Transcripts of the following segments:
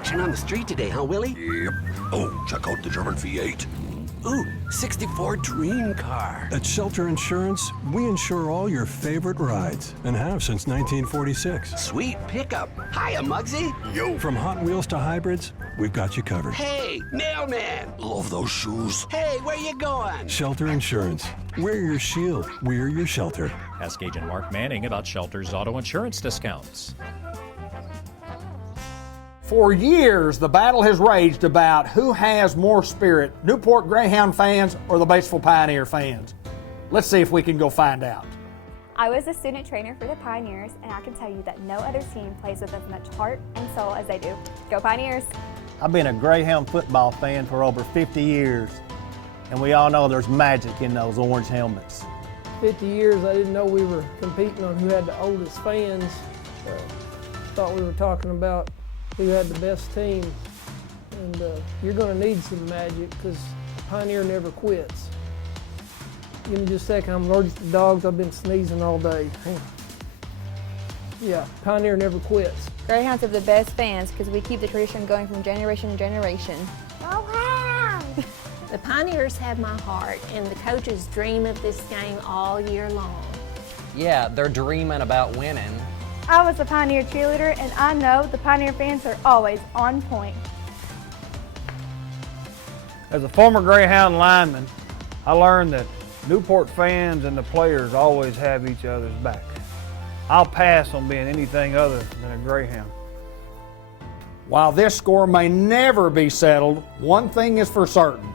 action on the street today, huh, Willie? Yep. Oh, check out the German V8. Ooh, 64 Dream Car. At Shelter Insurance, we insure all your favorite rides and have since 1946. Sweet pickup. Hiya, Muggsy. Yo. From Hot Wheels to hybrids, we've got you covered. Hey, mailman. Love those shoes. Hey, where you going? Shelter Insurance. We're your shield. We're your shelter. Ask Agent Mark Manning about Shelter's auto insurance discounts. For years, the battle has raged about who has more spirit, Newport Greyhound fans or the Batesville Pioneer fans. Let's see if we can go find out. I was a student trainer for the Pioneers, and I can tell you that no other team plays with as much heart and soul as they do. Go Pioneers! I've been a Greyhound football fan for over 50 years, and we all know there's magic in those orange helmets. 50 years, I didn't know we were competing on who had the oldest fans. Thought we were talking about who had the best team. And you're going to need some magic because Pioneer never quits. Give me just a second, I'm allergic to dogs. I've been sneezing all day. Yeah, Pioneer never quits. Greyhounds have the best fans because we keep the tradition going from generation to generation. Oh, wow! The Pioneers have my heart, and the coaches dream of this game all year long. Yeah, they're dreaming about winning. I was a Pioneer cheerleader, and I know the Pioneer fans are always on point. As a former Greyhound lineman, I learned that Newport fans and the players always have each other's back. I'll pass on being anything other than a Greyhound. While this score may never be settled, one thing is for certain.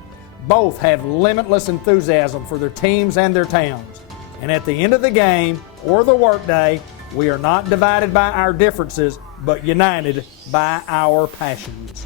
Both have limitless enthusiasm for their teams and their towns. And at the end of the game or the workday, we are not divided by our differences, but united by our passions.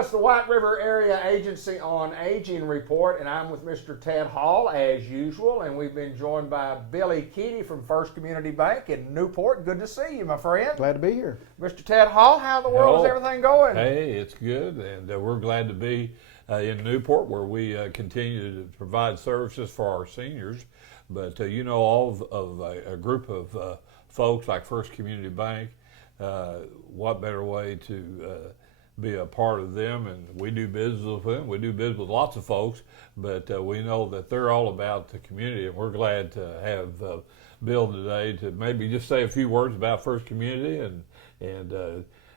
It's the White River Area Agency on Aging report, and I'm with Mr. Ted Hall as usual, and we've been joined by Billy Keaty from First Community Bank in Newport. Good to see you, my friend. Glad to be here. Mr. Ted Hall, how in the world is everything going? Hey, it's good, and we're glad to be in Newport where we continue to provide services for our seniors. But all of a group of folks like First Community Bank, what better way to be a part of them, and we do business with them. We do business with lots of folks, but we know that they're all about the community, and we're glad to have Bill today to maybe just say a few words about First Community and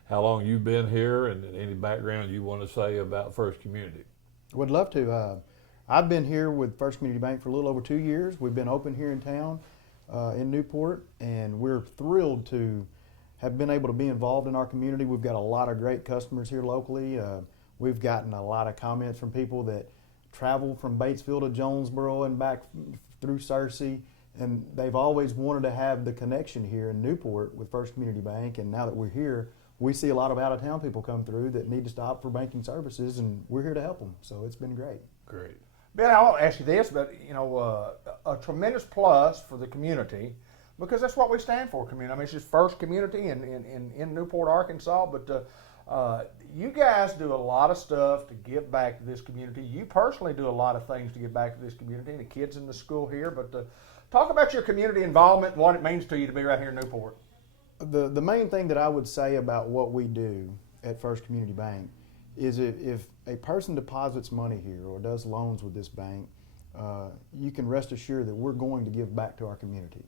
how long you've been here and any background you want to say about First Community. Would love to. I've been here with First Community Bank for a little over 2 years. We've been open here in town in Newport, and we're thrilled to have been able to be involved in our community. We've got a lot of great customers here locally. We've gotten a lot of comments from people that travel from Batesville to Jonesboro and back through Searcy, and they've always wanted to have the connection here in Newport with First Community Bank, and now that we're here, we see a lot of out-of-town people come through that need to stop for banking services, and we're here to help them, so it's been great. Great. Ben, I won't ask you this, but a tremendous plus for the community, because that's what we stand for, community. I mean, it's just First Community in Newport, Arkansas, but you guys do a lot of stuff to give back to this community. You personally do a lot of things to give back to this community and the kids in the school here, but talk about your community involvement and what it means to you to be right here in Newport. The main thing that I would say about what we do at First Community Bank is if a person deposits money here or does loans with this bank, you can rest assured that we're going to give back to our community.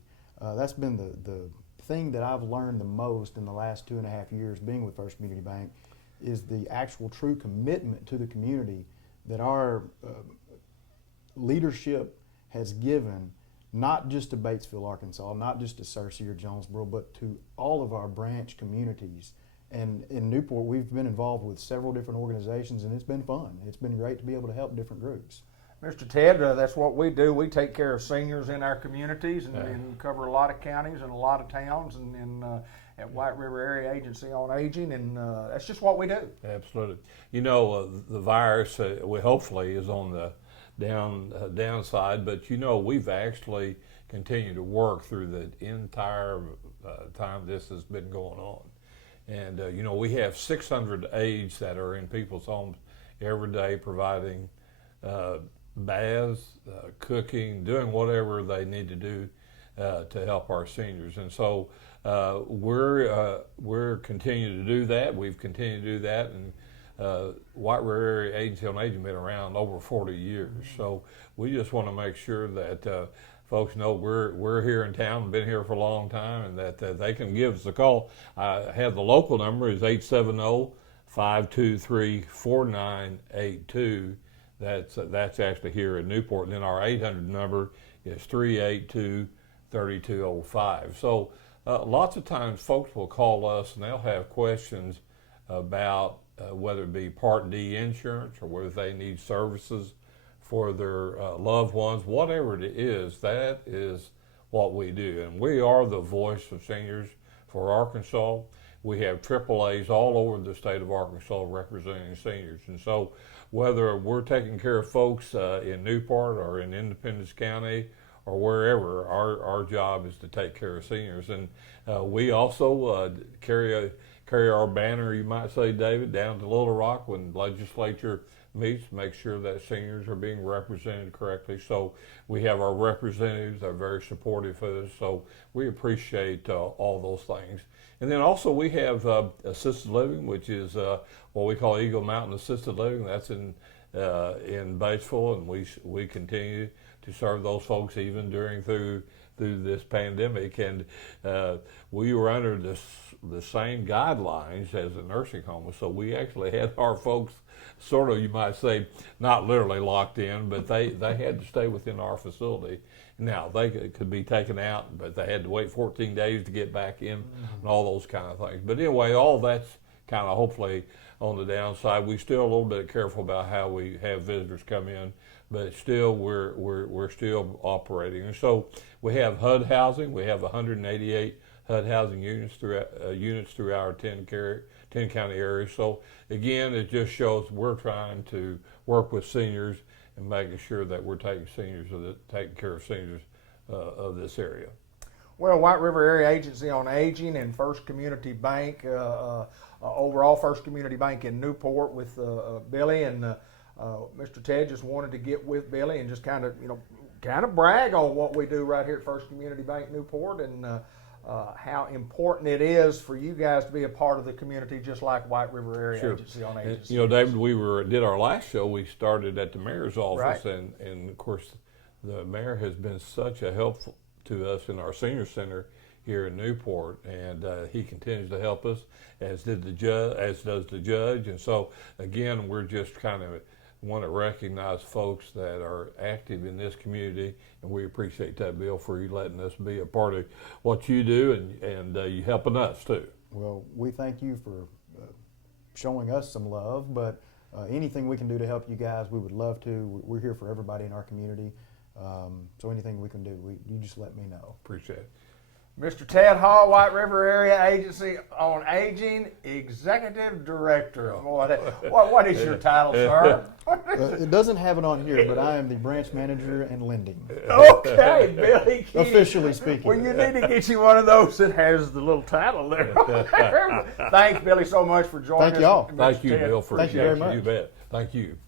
That's been the thing that I've learned the most in the last 2.5 years being with First Community Bank is the actual true commitment to the community that our leadership has given, not just to Batesville, Arkansas, not just to Searcy or Jonesboro, but to all of our branch communities. And in Newport, we've been involved with several different organizations, and it's been fun. It's been great to be able to help different groups. Mr. Ted, that's what we do. We take care of seniors in our communities and cover a lot of counties and a lot of towns and at White River Area Agency on Aging, and that's just what we do. Absolutely. You know, the virus, we hopefully is on the downside, but you know, we've actually continued to work through the entire time this has been going on. And, you know, we have 600 aides that are in people's homes every day providing baths, cooking, doing whatever they need to do to help our seniors. And so we're continuing to do that. We've continued to do that, and White River Area Agency on Aging been around over 40 years. So we just want to make sure that folks know we're here in town and been here for a long time, and that they can give us a call. I have the local number is 870-523-4982. That's actually here in Newport. And then our 800 number is 382-3205. So lots of times folks will call us and they'll have questions about whether it be Part D insurance or whether they need services for their loved ones, whatever it is, that is what we do. And we are the voice of seniors for Arkansas. We have AAAs all over the state of Arkansas representing seniors. And so whether we're taking care of folks in Newport or in Independence County or wherever, our job is to take care of seniors. And we also carry our banner, you might say, David, down to Little Rock when legislature meets, make sure that seniors are being represented correctly. So we have our representatives, they're very supportive of us, so we appreciate all those things. And then also we have assisted living, which is what we call Eagle Mountain Assisted Living. That's in Batesville, and we continue to serve those folks even through this pandemic. And we were under the same guidelines as a nursing home, so we actually had our folks sort of, you might say, not literally locked in, but they had to stay within our facility. Now, they could be taken out, but they had to wait 14 days to get back in, and all those kind of things. But anyway, all that's kind of hopefully on the downside. We still a little bit careful about how we have visitors come in, but still we're still operating. And so we have HUD housing. We have 188 HUD housing units throughout our 10 county areas. So again, it just shows we're trying to work with seniors and making sure that we're taking care of seniors of this area. Well, White River Area Agency on Aging and First Community Bank, overall First Community Bank in Newport with Billy and Mr. Ted just wanted to get with Billy and just kind of brag on what we do right here at First Community Bank Newport, and how important it is for you guys to be a part of the community, just like White River Area Agency on Aging. You know, David, we did our last show. We started at the mayor's office, right. and of course, the mayor has been such a help to us in our senior center here in Newport, and he continues to help us, as does the judge. And so, again, we're just kind of want to recognize folks that are active in this community, and we appreciate that, Bill, for you letting us be a part of what you do and you helping us too. Well, we thank you for showing us some love, but anything we can do to help you guys, we would love to. We're here for everybody in our community, so anything we can do, you just let me know. Appreciate it. Mr. Ted Hall, White River Area Agency on Aging, Executive Director. What is your title, sir? It doesn't have it on here, but I am the branch manager and lending. Okay, Billy Keating. Officially speaking. Well, you need to get you one of those that has the little title there. Thanks, Billy, so much for joining us. Thank y'all. Thank you, Bill, for Thank you very much. You bet. Thank you.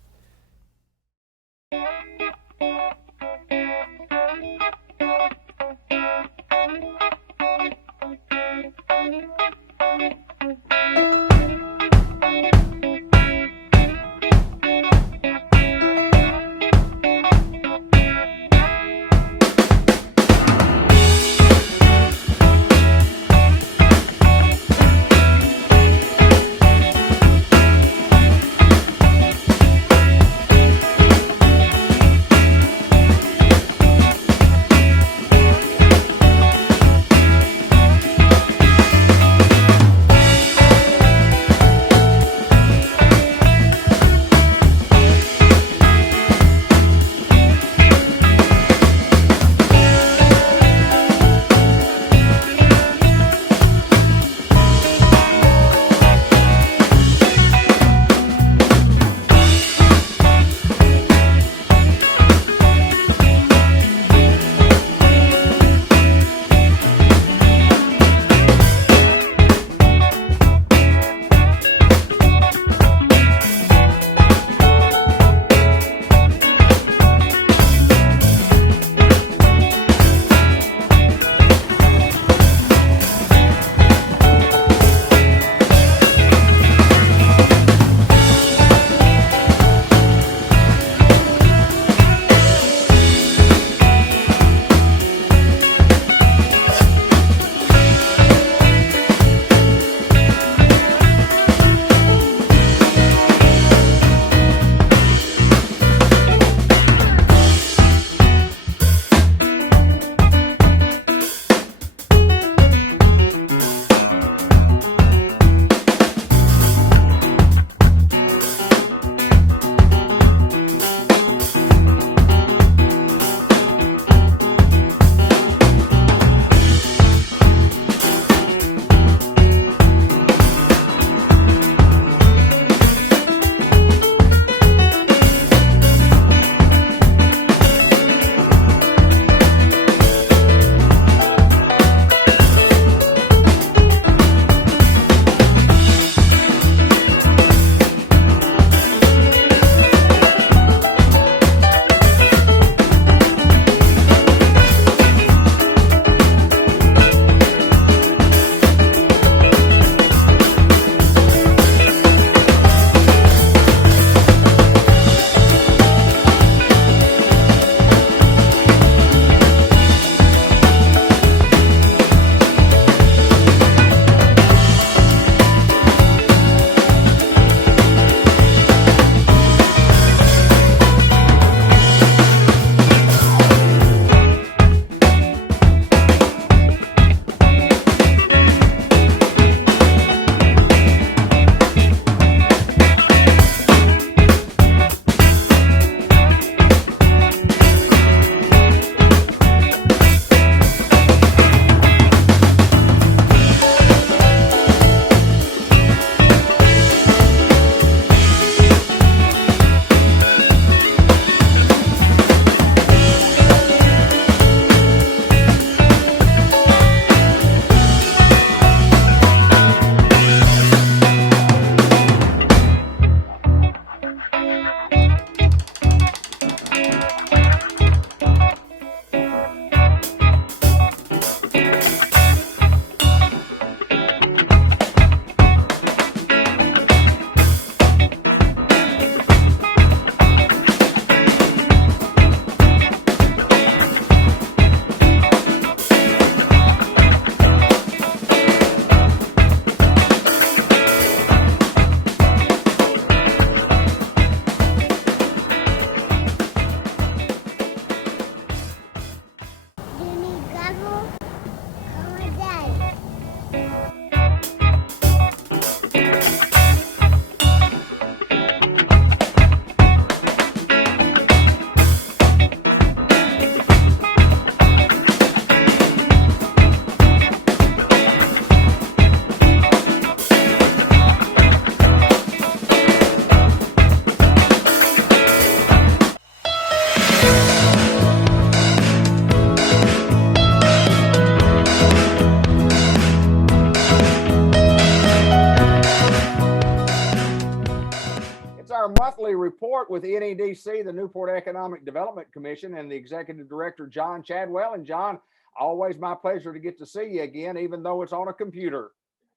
report with NEDC, the Newport Economic Development Commission, and the Executive Director, John Chadwell. And John, always my pleasure to get to see you again, even though it's on a computer.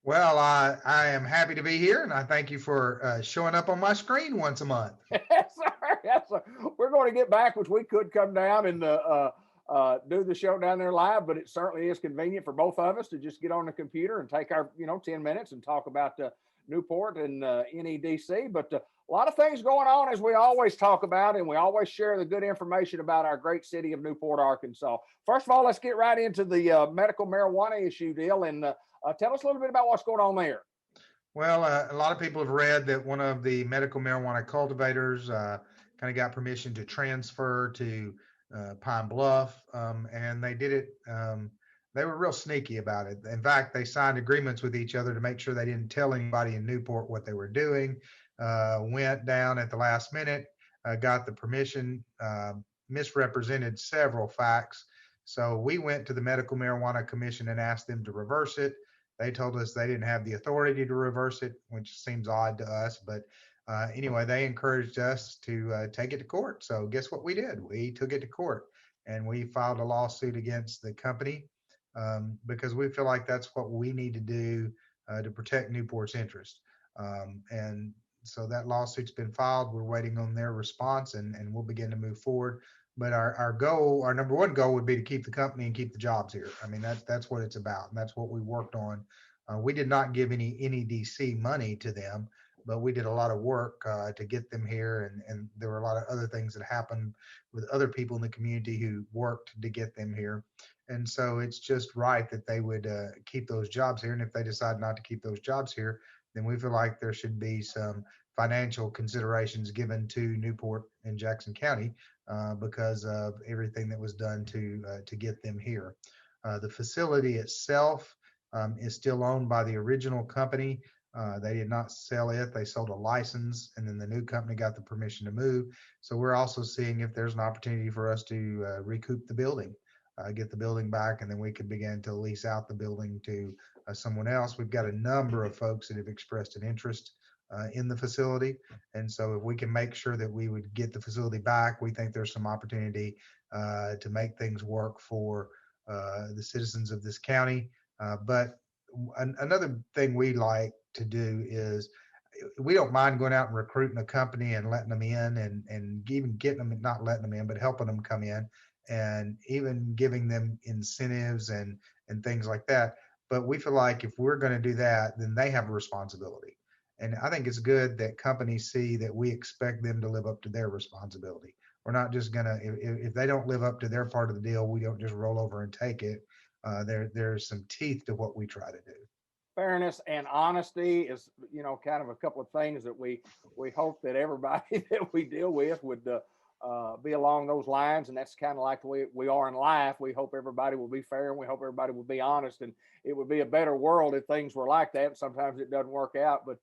Well, I am happy to be here, and I thank you for showing up on my screen once a month. Yes, sir. Yes, sir. We're going to get back, which we could come down and do the show down there live, but it certainly is convenient for both of us to just get on the computer and take our 10 minutes and talk about Newport and NEDC. But a lot of things going on, as we always talk about, and we always share the good information about our great city of Newport, Arkansas. First of all, let's get right into the medical marijuana issue deal, and tell us a little bit about what's going on there. Well, a lot of people have read that one of the medical marijuana cultivators kind of got permission to transfer to Pine Bluff, and they did it. They were real sneaky about it. In fact, they signed agreements with each other to make sure they didn't tell anybody in Newport what they were doing. Went down at the last minute, got the permission, misrepresented several facts. So we went to the Medical Marijuana Commission and asked them to reverse it. They told us they didn't have the authority to reverse it, which seems odd to us. But anyway, they encouraged us to take it to court. So guess what we did? We took it to court, and we filed a lawsuit against the company because we feel like that's what we need to do to protect Newport's interest. And so that lawsuit's been filed. We're waiting on their response, and we'll begin to move forward. But our goal, our number one goal, would be to keep the company and keep the jobs here. I mean, that's what it's about, and that's what we worked on. We did not give any NEDC money to them, but we did a lot of work to get them here, and there were a lot of other things that happened with other people in the community who worked to get them here. And so it's just right that they would keep those jobs here. And if they decide not to keep those jobs here, then we feel like there should be some financial considerations given to Newport and Jackson County because of everything that was done to get them here. The facility itself is still owned by the original company. They did not sell it. They sold a license, and then the new company got the permission to move. So we're also seeing if there's an opportunity for us to recoup the building, get the building back, and then we could begin to lease out the building to someone else. We've got a number of folks that have expressed an interest in the facility. And so if we can make sure that we would get the facility back, we think there's some opportunity to make things work for the citizens of this county. But another thing we like to do is we don't mind going out and recruiting a company and letting them in and even getting them, not letting them in, but helping them come in and even giving them incentives and things like that. But we feel like if we're going to do that, then they have a responsibility. And I think it's good that companies see that we expect them to live up to their responsibility. We're not just going to, if they don't live up to their part of the deal, we don't just roll over and take it. There's some teeth to what we try to do. Fairness and honesty is, kind of a couple of things that we hope that everybody that we deal with would be along those lines. And that's kind of like the way we are in life. We hope everybody will be fair, and we hope everybody will be honest. And it would be a better world if things were like that. Sometimes it doesn't work out, but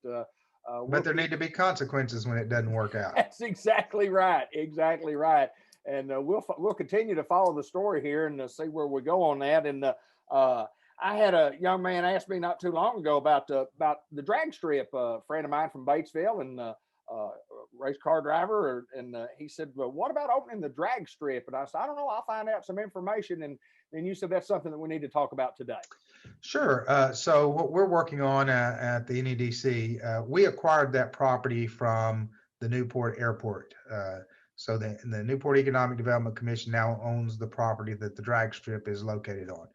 there need to be consequences when it doesn't work out. That's exactly right. Exactly right. And we'll continue to follow the story here and see where we go on that. And I had a young man ask me not too long ago about the drag strip. A friend of mine from Batesville and race car driver, and he said, "Well, what about opening the drag strip?" And I said, "I don't know. I'll find out some information." And then you said that's something that we need to talk about today. Sure. So what we're working on at the NEDC, we acquired that property from the Newport Airport. So the Newport Economic Development Commission now owns the property that the drag strip is located on.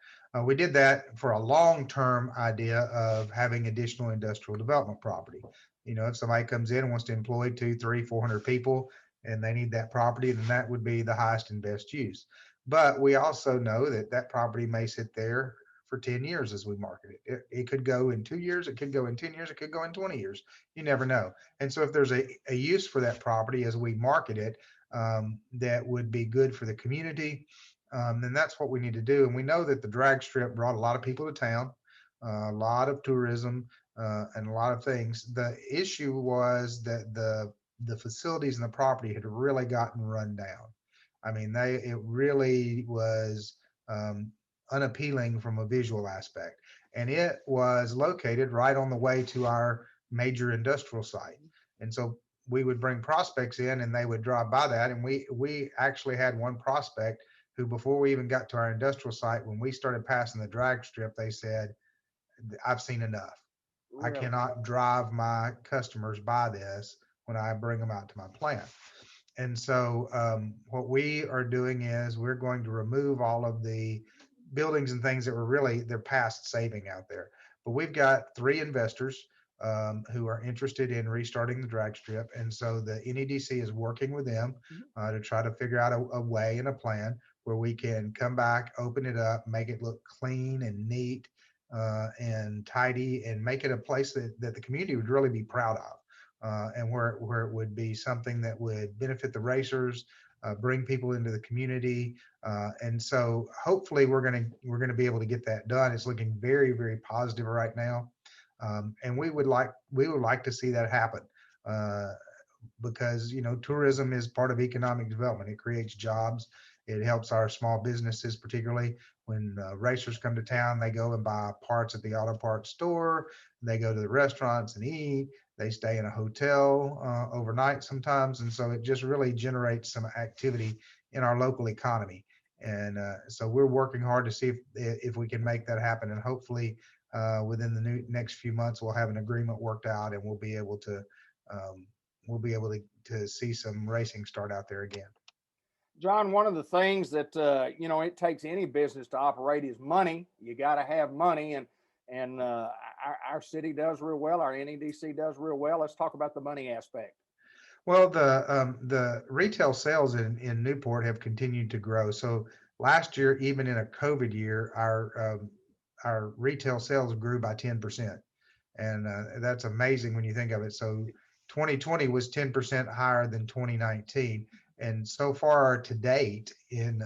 We did that for a long-term idea of having additional industrial development property. If somebody comes in and wants to employ 200, 300, 400 people and they need that property, then that would be the highest and best use. But we also know that property may sit there for 10 years as we market it. It could go in 2 years, it could go in 10 years, it could go in 20 years. You never know. And so if there's a use for that property as we market it, that would be good for the community, then that's what we need to do. And we know that the drag strip brought a lot of people to town, a lot of tourism, and a lot of things. The issue was that the facilities and the property had really gotten run down. I mean, it really was unappealing from a visual aspect. And it was located right on the way to our major industrial site. And so we would bring prospects in and they would drive by that. And we actually had one prospect who, before we even got to our industrial site, when we started passing the drag strip, they said, I've seen enough. I Really? cannot drive my customers by this when I bring them out to my plant. And so what we are doing is we're going to remove all of the buildings and things that were really they're past saving out there. But we've got 3 investors who are interested in restarting the drag strip. And so the NEDC is working with them to try to figure out a way and a plan where we can come back, open it up, make it look clean and neat and tidy, and make it a place that the community would really be proud of. And where it would be something that would benefit the racers, bring people into the community, and so hopefully we're gonna be able to get that done. It's looking very, very positive right now, and we would like to see that happen because tourism is part of economic development. It creates jobs. It helps our small businesses, particularly when racers come to town. They go and buy parts at the auto parts store. They go to the restaurants and eat. They stay in a hotel overnight sometimes. And so it just really generates some activity in our local economy. And so we're working hard to see if we can make that happen. And hopefully within the next few months, we'll have an agreement worked out and we'll be able to see some racing start out there again. John, one of the things that it takes any business to operate is money. You got to have money, and our city does real well. Our NEDC does real well. Let's talk about the money aspect. Well, the retail sales in Newport have continued to grow. So last year, even in a COVID year, our retail sales grew by 10%, and that's amazing when you think of it. So 2020 was 10% higher than 2019. And so far to date in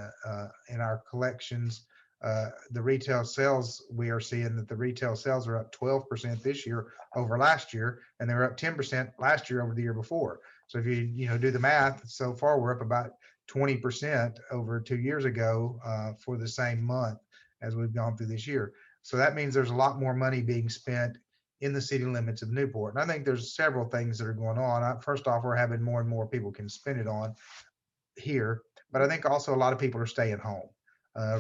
our collections, the retail sales, we are seeing that the retail sales are up 12% this year over last year, and they were up 10% last year over the year before. So if you do the math, so far we're up about 20% over 2 years ago for the same month as we've gone through this year. So that means there's a lot more money being spent in the city limits of Newport. And I think there's several things that are going on. First off, we're having more and more people can spend it on here, but I think also a lot of people are staying home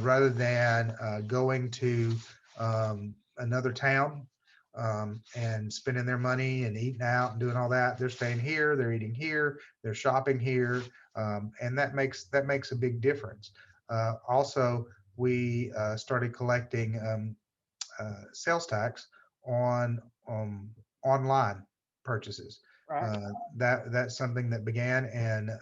rather than going to another town and spending their money and eating out and doing all that. They're staying here, they're eating here, they're shopping here, and that makes a big difference. Also, we started collecting sales tax on online purchases. Right. That's something that began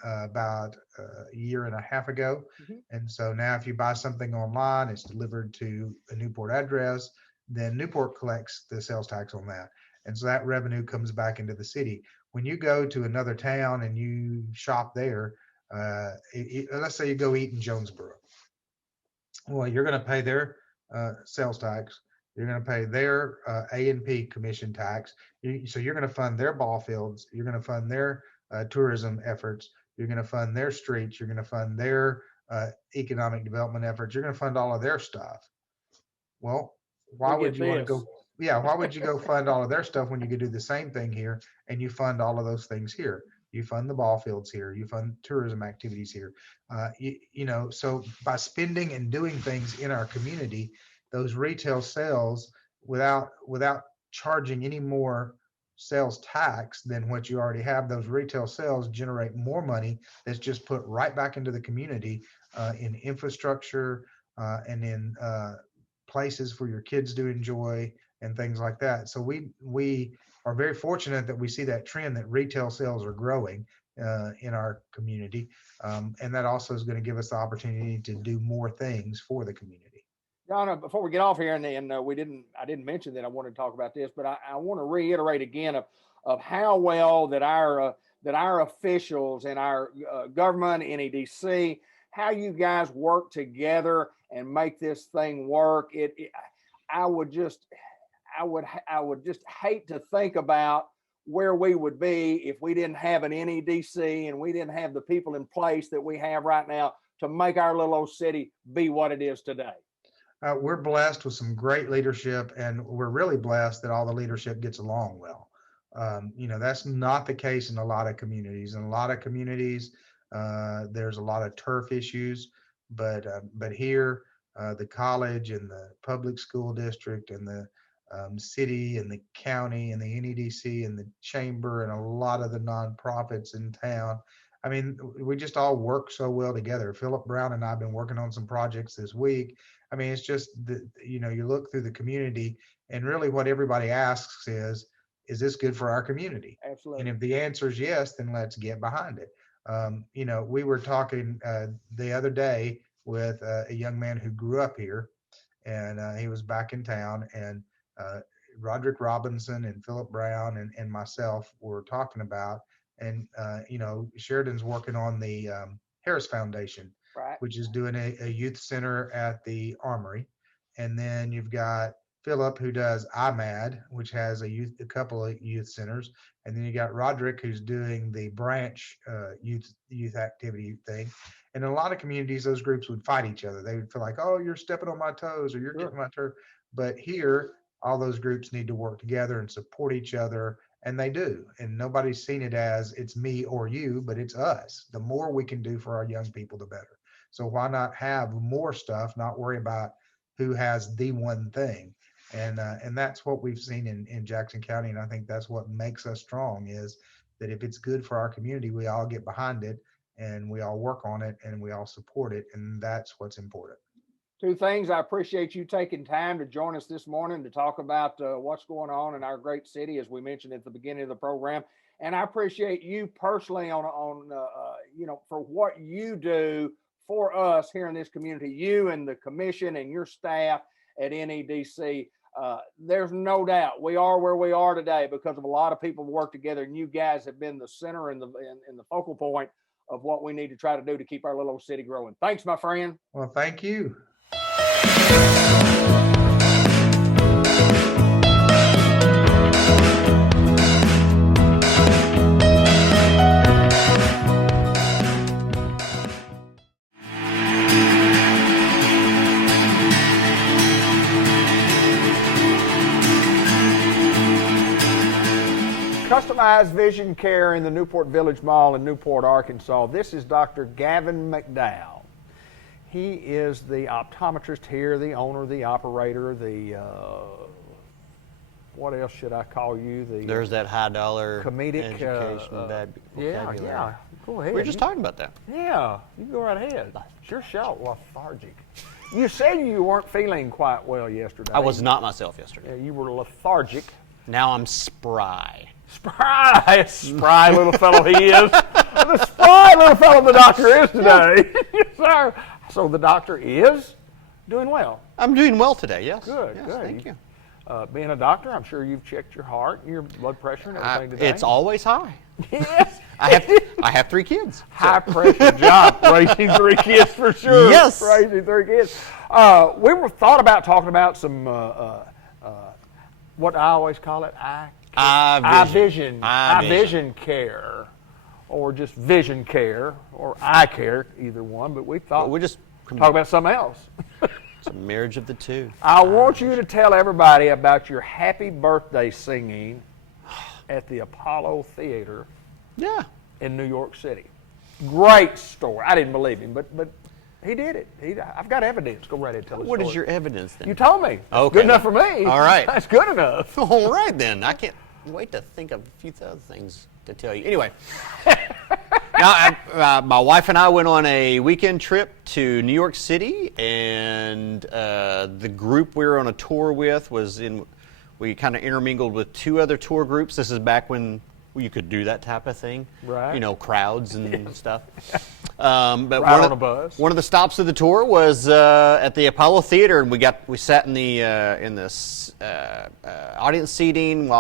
about a year and a half ago. And so now if you buy something online, it's delivered to a Newport address, then Newport collects the sales tax on that. And so that revenue comes back into the city. When you go to another town and you shop there, let's say you go eat in Jonesboro. Well, you're going to pay their sales tax. You're going to pay their A&P commission tax. So you're going to fund their ball fields. You're going to fund their tourism efforts. You're going to fund their streets. You're going to fund their economic development efforts. You're going to fund all of their stuff. Well, why would you want to go? Yeah, why would you go fund all of their stuff when you could do the same thing here and you fund all of those things here? You fund the ball fields here. You fund tourism activities here. So by spending and doing things in our community, those retail sales, without charging any more sales tax than what you already have, those retail sales generate more money that's just put right back into the community in infrastructure and in places for your kids to enjoy and things like that. So we are very fortunate that we see that trend that retail sales are growing in our community, and that also is going to give us the opportunity to do more things for the community. John, before we get off here, and I didn't mention that I wanted to talk about this, but I want to reiterate again of how well that our officials and our government, NEDC, how you guys work together and make this thing work. I would just hate to think about where we would be if we didn't have an NEDC and we didn't have the people in place that we have right now to make our little old city be what it is today. We're blessed with some great leadership, and we're really blessed that all the leadership gets along well. That's not the case in a lot of communities. In a lot of communities, there's a lot of turf issues, but here, the college and the public school district and the city and the county and the NEDC and the chamber and a lot of the nonprofits in town. I mean, we just all work so well together. Philip Brown and I have been working on some projects this week. I mean, it's just you look through the community, and really what everybody asks is this good for our community? Absolutely. And if the answer is yes, then let's get behind it. We were talking the other day with a young man who grew up here, and he was back in town, and Roderick Robinson and Philip Brown and myself were talking about, and Sheridan's working on the Harris Foundation, Right. which is doing a youth center at the Armory, and then you've got Philip, who does IMAD, which has a couple of youth centers, and then you got Roderick, who's doing the branch youth activity thing. And in a lot of communities, those groups would fight each other. They would feel like, "Oh, you're stepping on my toes," or "You're getting my turf." But here, all those groups need to work together and support each other, and they do. And nobody's seen it as it's me or you, but it's us. The more we can do for our young people, the better. So why not have more stuff, not worry about who has the one thing? And that's what we've seen in Jackson County, and I think that's what makes us strong, is that if it's good for our community, we all get behind it, and we all work on it, and we all support it, and that's what's important. Two things. I appreciate you taking time to join us this morning to talk about what's going on in our great city, as we mentioned at the beginning of the program. And I appreciate you personally for what you do for us here in this community, you and the commission and your staff at NEDC. There's no doubt we are where we are today because of a lot of people work together, and you guys have been the center and the focal point of what we need to try to do to keep our little old city growing. Thanks, my friend. Well, thank you. Customized vision care in the Newport Village Mall in Newport, Arkansas. This is Dr. Gavin McDowell. He is the optometrist here, the owner, the operator, the what else should I call you? There's that high dollar comedic education vocabulary. Yeah. Go ahead. We were just talking about that. Yeah, you go right ahead. Sure, shout lethargic. You said you weren't feeling quite well yesterday. I was not myself yesterday. Yeah, you were lethargic. Now I'm spry. Spry little fellow he is. The spry little fellow the doctor is today. Yes, sir. So the doctor is doing well. I'm doing well today, yes. Good, yes, good. Thank you. Being a doctor, I'm sure you've checked your heart and your blood pressure and everything today. It's always high. Yes. I have 3 kids. High pressure job, raising 3 kids for sure. Yes. Raising 3 kids. We were thought about talking about some, what I always call it, eye vision care, or just vision care, or eye care, either one. But we thought we just talk about something else. It's a marriage of the two. I want you to tell everybody about your happy birthday singing at the Apollo Theater. Yeah. In New York City. Great story. I didn't believe him, but he did it. I've got evidence. Go right ahead and tell us. What is your evidence then? You told me. Okay. Good enough for me. All right. That's good enough. All right then. I can't wait to think of a few other things to tell you. Anyway, now my wife and I went on a weekend trip to New York City, and the group we were on a tour with we kind of intermingled with 2 other tour groups. This is back when you could do that type of thing, right? Crowds and stuff. But one of the stops of the tour was at the Apollo Theater, and we sat in the audience seating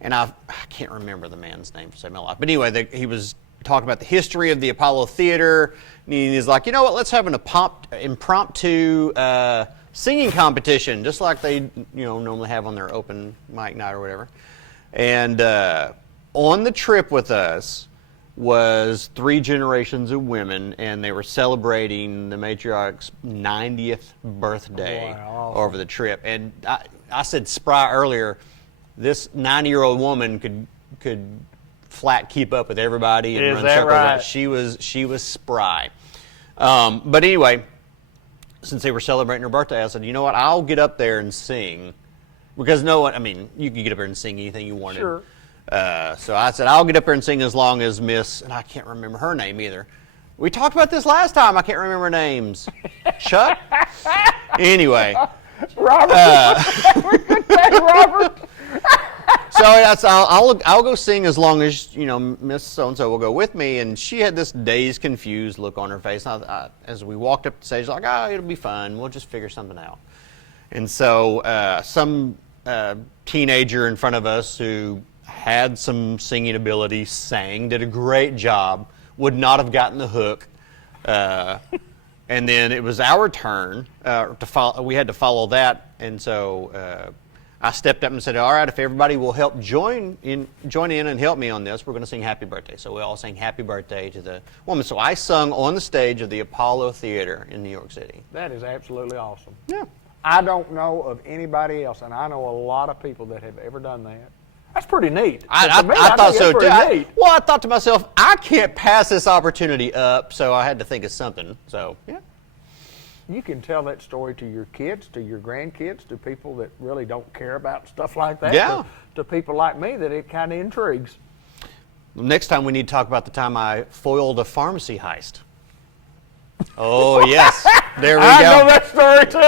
and I can't remember the man's name for saving my life. But anyway, he was talking about the history of the Apollo Theater, and he's like, you know what? Let's have an impromptu singing competition, just like they normally have on their open mic night or whatever. And on the trip with us was 3 generations of women, and they were celebrating the matriarch's 90th birthday over the trip. And I said spry earlier. This 90-year-old woman could could flat keep up with everybody and Is run that circles. right? She was spry. But anyway, since they were celebrating her birthday, I said, you know what? I'll get up there and sing, because no one. I mean, you can get up there and sing anything you wanted. Sure. So I said, I'll get up there and sing as long as Miss, and I can't remember her name either. We talked about this last time. I can't remember names. Chuck? Anyway. Robert. Robert. So that's, I'll go sing as long as, Miss So-and-so will go with me. And she had this dazed, confused look on her face. And as we walked up the stage, like, it'll be fun. We'll just figure something out. And so some teenager in front of us who had some singing ability sang, did a great job, would not have gotten the hook. And then it was our turn to follow. We had to follow that, and so I stepped up and said, all right, if everybody will help join in and help me on this, we're going to sing Happy Birthday. So we all sang Happy Birthday to the woman. So I sung on the stage of the Apollo Theater in New York City. That is absolutely awesome. Yeah. I don't know of anybody else, and I know a lot of people that have ever done that. That's pretty neat. I thought so too. I thought to myself, I can't pass this opportunity up, so I had to think of something. So, yeah. You can tell that story to your kids, to your grandkids, to people that really don't care about stuff like that. Yeah. To people like me that it kind of intrigues. Next time we need to talk about the time I foiled a pharmacy heist. Oh, yes. There we go. I know that story, too.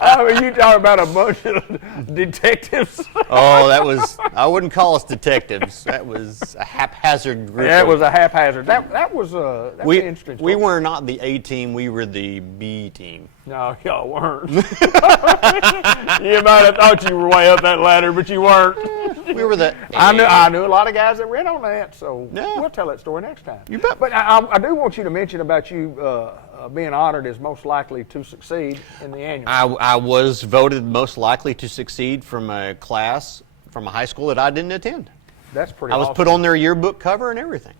I mean, you talk about a bunch of detectives. Oh, I wouldn't call us detectives. That was a haphazard group. Yeah, it was a haphazard. That was an interesting story. We were not the A team, we were the B team. No, y'all weren't. You might have thought you were way up that ladder, but you weren't. We were the I knew a lot of guys that were in on that, so yeah. We'll tell that story next time. You bet. But I do want you to mention about you being honored as most likely to succeed in the annual. I was voted most likely to succeed from a class from a high school that I didn't attend. That's pretty I was awesome. put on their yearbook cover and everything.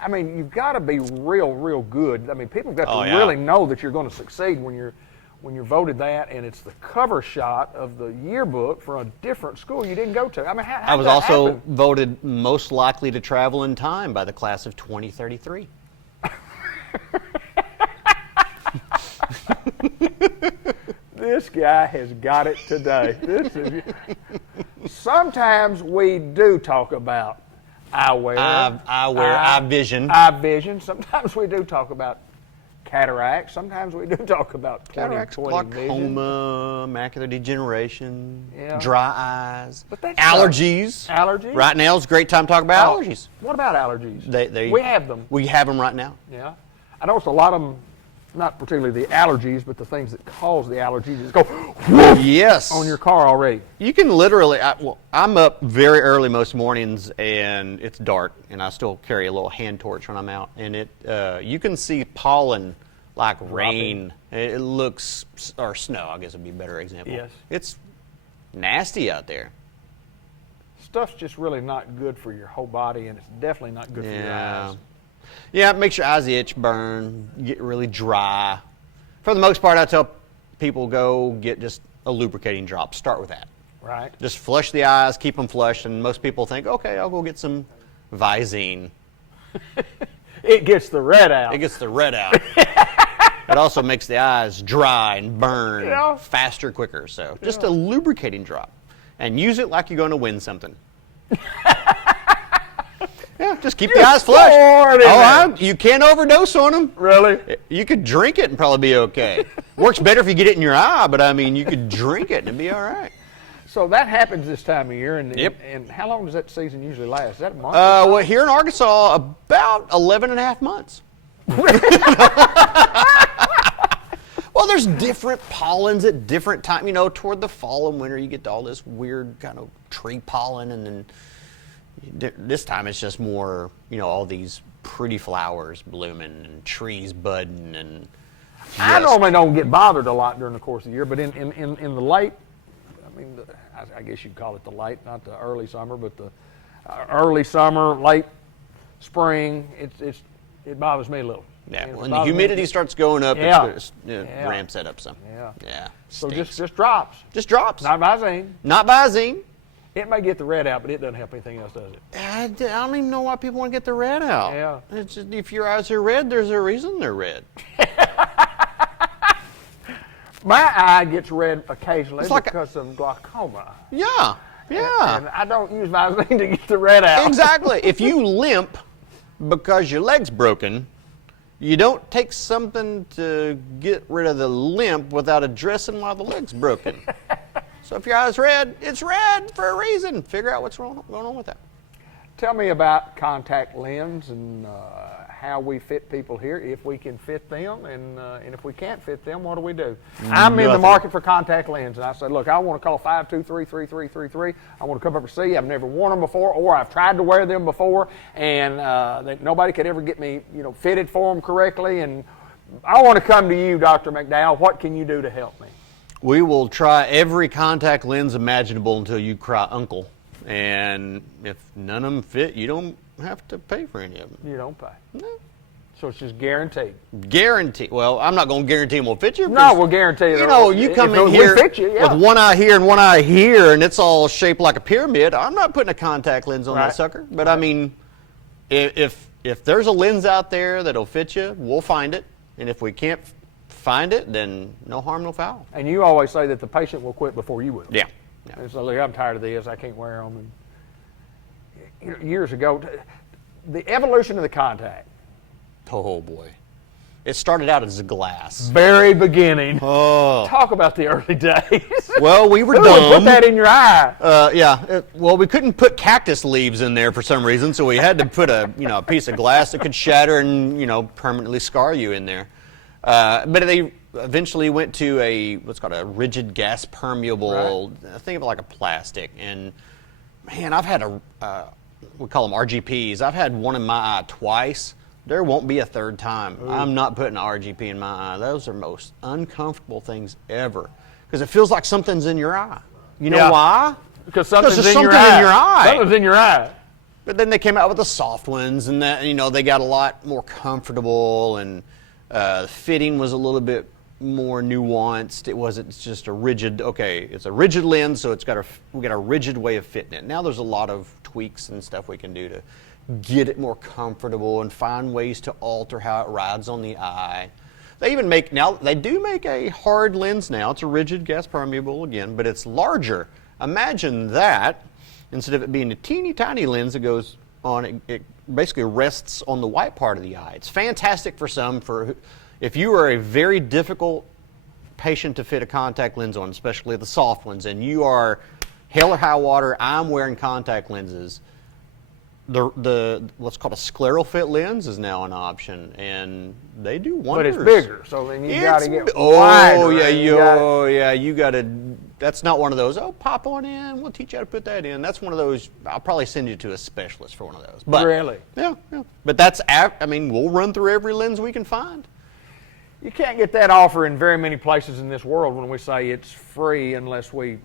I mean, you've got to be real good. I mean, people have got to yeah. really know that you're going to succeed when you're voted that, and it's the cover shot of the yearbook for a different school you didn't go to. I mean, how I was did that also happen? voted most likely to travel in time by the class of 2033. This guy has got it today. Sometimes we do talk about eyewear. Eye vision. Eye vision. Sometimes we do talk about cataracts. Sometimes we do talk about Cataracts, 20/20 vision. glaucoma, macular degeneration, Yeah. dry eyes, But that's allergies. Allergies? Right now is a great time to talk about allergies. What about allergies? They we have them. We have them right now. Yeah. I know it's a lot of them, not particularly the allergies, but the things that cause the allergies just go whoosh Yes. on your car already. You can literally, I'm up very early most mornings and it's dark and I still carry a little hand torch when I'm out, and you can see pollen like rain. It looks, or snow, I guess would be a better example. Yes. It's nasty out there. Stuff's just really not good for your whole body, and it's definitely not good for your eyes. Yeah, it makes your eyes itch, burn, get really dry. For the most part, I tell people go get just a lubricating drop. Start with that. Right. Just flush the eyes, keep them flushed, and most people think, okay, I'll go get some Visine. It gets the red out. It gets the red out. It also makes the eyes dry and burn faster, quicker. So just a lubricating drop. And use it like you're going to win something. Yeah, just keep the eyes flushed. You can't overdose on them. Really? You could drink it and probably be okay. Works better if you get it in your eye, but I mean, you could drink it and it'd be all right. So that happens this time of year, and Yep. and how long does that season usually last? Is that a month? Well, here in Arkansas, about 11 and a half months. Well, there's different pollens at different times. You know, toward the fall and winter, you get all this weird kind of tree pollen, and then this time it's just more, all these pretty flowers blooming and trees budding. And I normally don't get bothered a lot during the course of the year, but in the late, I guess you'd call it the late, not the early summer, but the early summer, late spring, it bothers me a little. Yeah, when the humidity starts going up, it ramps that up some. Yeah. Yeah. So stinks. just drops. Just drops. Not Visine. Not Visine. It may get the red out, but it doesn't help anything else, does it? I don't even know why people want to get the red out. Yeah. It's just, if your eyes are red, there's a reason they're red. My eye gets red occasionally It's like because of glaucoma. Yeah, yeah. And I don't use Visine to get the red out. Exactly. If you limp because your leg's broken, you don't take something to get rid of the limp without addressing why the leg's broken. So if your eye's red, it's red for a reason. Figure out what's going on with that. Tell me about contact lens and how we fit people here, if we can fit them, and if we can't fit them, what do we do? I'm in the market for contact lens, and I said, look, I want to call 523-3333. I want to come up and see you. I've never worn them before, or I've tried to wear them before, and nobody could ever get me, fitted for them correctly. And I want to come to you, Dr. McDowell. What can you do to help me? We will try every contact lens imaginable until you cry uncle. And if none of them fit, you don't have to pay for any of them. You don't pay. No. So it's just guaranteed. Guaranteed. Well, I'm not going to guarantee them will fit you. No, we'll guarantee it. You come in here with one eye here and one eye here, and it's all shaped like a pyramid. I'm not putting a contact lens on that sucker. But I mean, if there's a lens out there that'll fit you, we'll find it. And if we can't find it, then no harm, no foul. And you always say that the patient will quit before you will. Yeah. And so, look, I'm tired of this. I can't wear them. And, years ago, the evolution of the contact. Oh boy, it started out as a glass. Very beginning. Oh. Talk about the early days. Well, we were Who dumb. would put that in your eye? Well, we couldn't put cactus leaves in there for some reason, so we had to put a piece of glass that could shatter and permanently scar you in there. But they eventually went to what's called a rigid gas permeable. Right. Think of it like a plastic. And man, I've had we call them RGPs. I've had one in my eye twice. There won't be a third time. Ooh. I'm not putting an RGP in my eye. Those are most uncomfortable things ever because it feels like something's in your eye. You know why? Because something's in your eye. Something's in your eye. But then they came out with the soft ones, and that they got a lot more comfortable, and the fitting was a little bit more nuanced. It wasn't just a rigid. Okay, it's a rigid lens, so we got a rigid way of fitting it. Now there's a lot of tweaks and stuff we can do to get it more comfortable and find ways to alter how it rides on the eye. They even they do make a hard lens now. It's a rigid gas permeable again, but it's larger. Imagine that instead of it being a teeny tiny lens that goes on, it basically rests on the white part of the eye. It's fantastic for some. If you are a very difficult patient to fit a contact lens on, especially the soft ones, and you are hell or high water, I'm wearing contact lenses. The what's called a scleral fit lens is now an option, and they do wonders. But it's bigger, so then you got to get wider. You got to. That's not one of those. Oh, pop on in. We'll teach you how to put that in. That's one of those. I'll probably send you to a specialist for one of those. But, really? Yeah. But we'll run through every lens we can find. You can't get that offer in very many places in this world when we say it's free unless we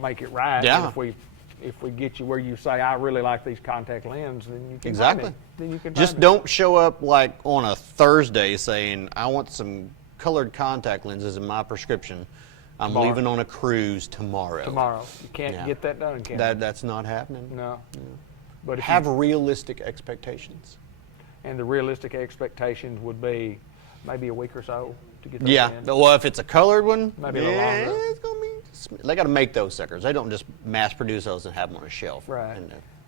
make it right. Yeah. And if we get you where you say, I really like these contact lenses, then you can exactly. Find it. Then you can just don't show up like on a Thursday saying, I want some colored contact lenses in my prescription. I'm leaving on a cruise tomorrow. You can't get that done, can you? That's not happening. No. But have realistic expectations. And the realistic expectations would be maybe a week or so to get those in. Well, if it's a colored one, maybe a little longer. It's going to be. They got to make those suckers. They don't just mass produce those and have them on a shelf. Right.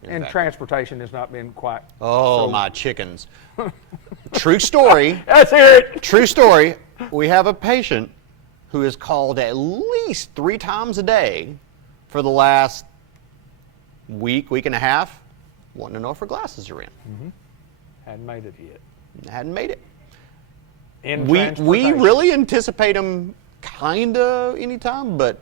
And transportation has not been quite. Oh, my chickens. True story. Let's hear it. True story. We have a patient who is called at least 3 times a day for the last week and a half, wanting to know if her glasses are in. Mm-hmm. Hadn't made it yet. Hadn't made it. We really anticipate them kind of anytime, but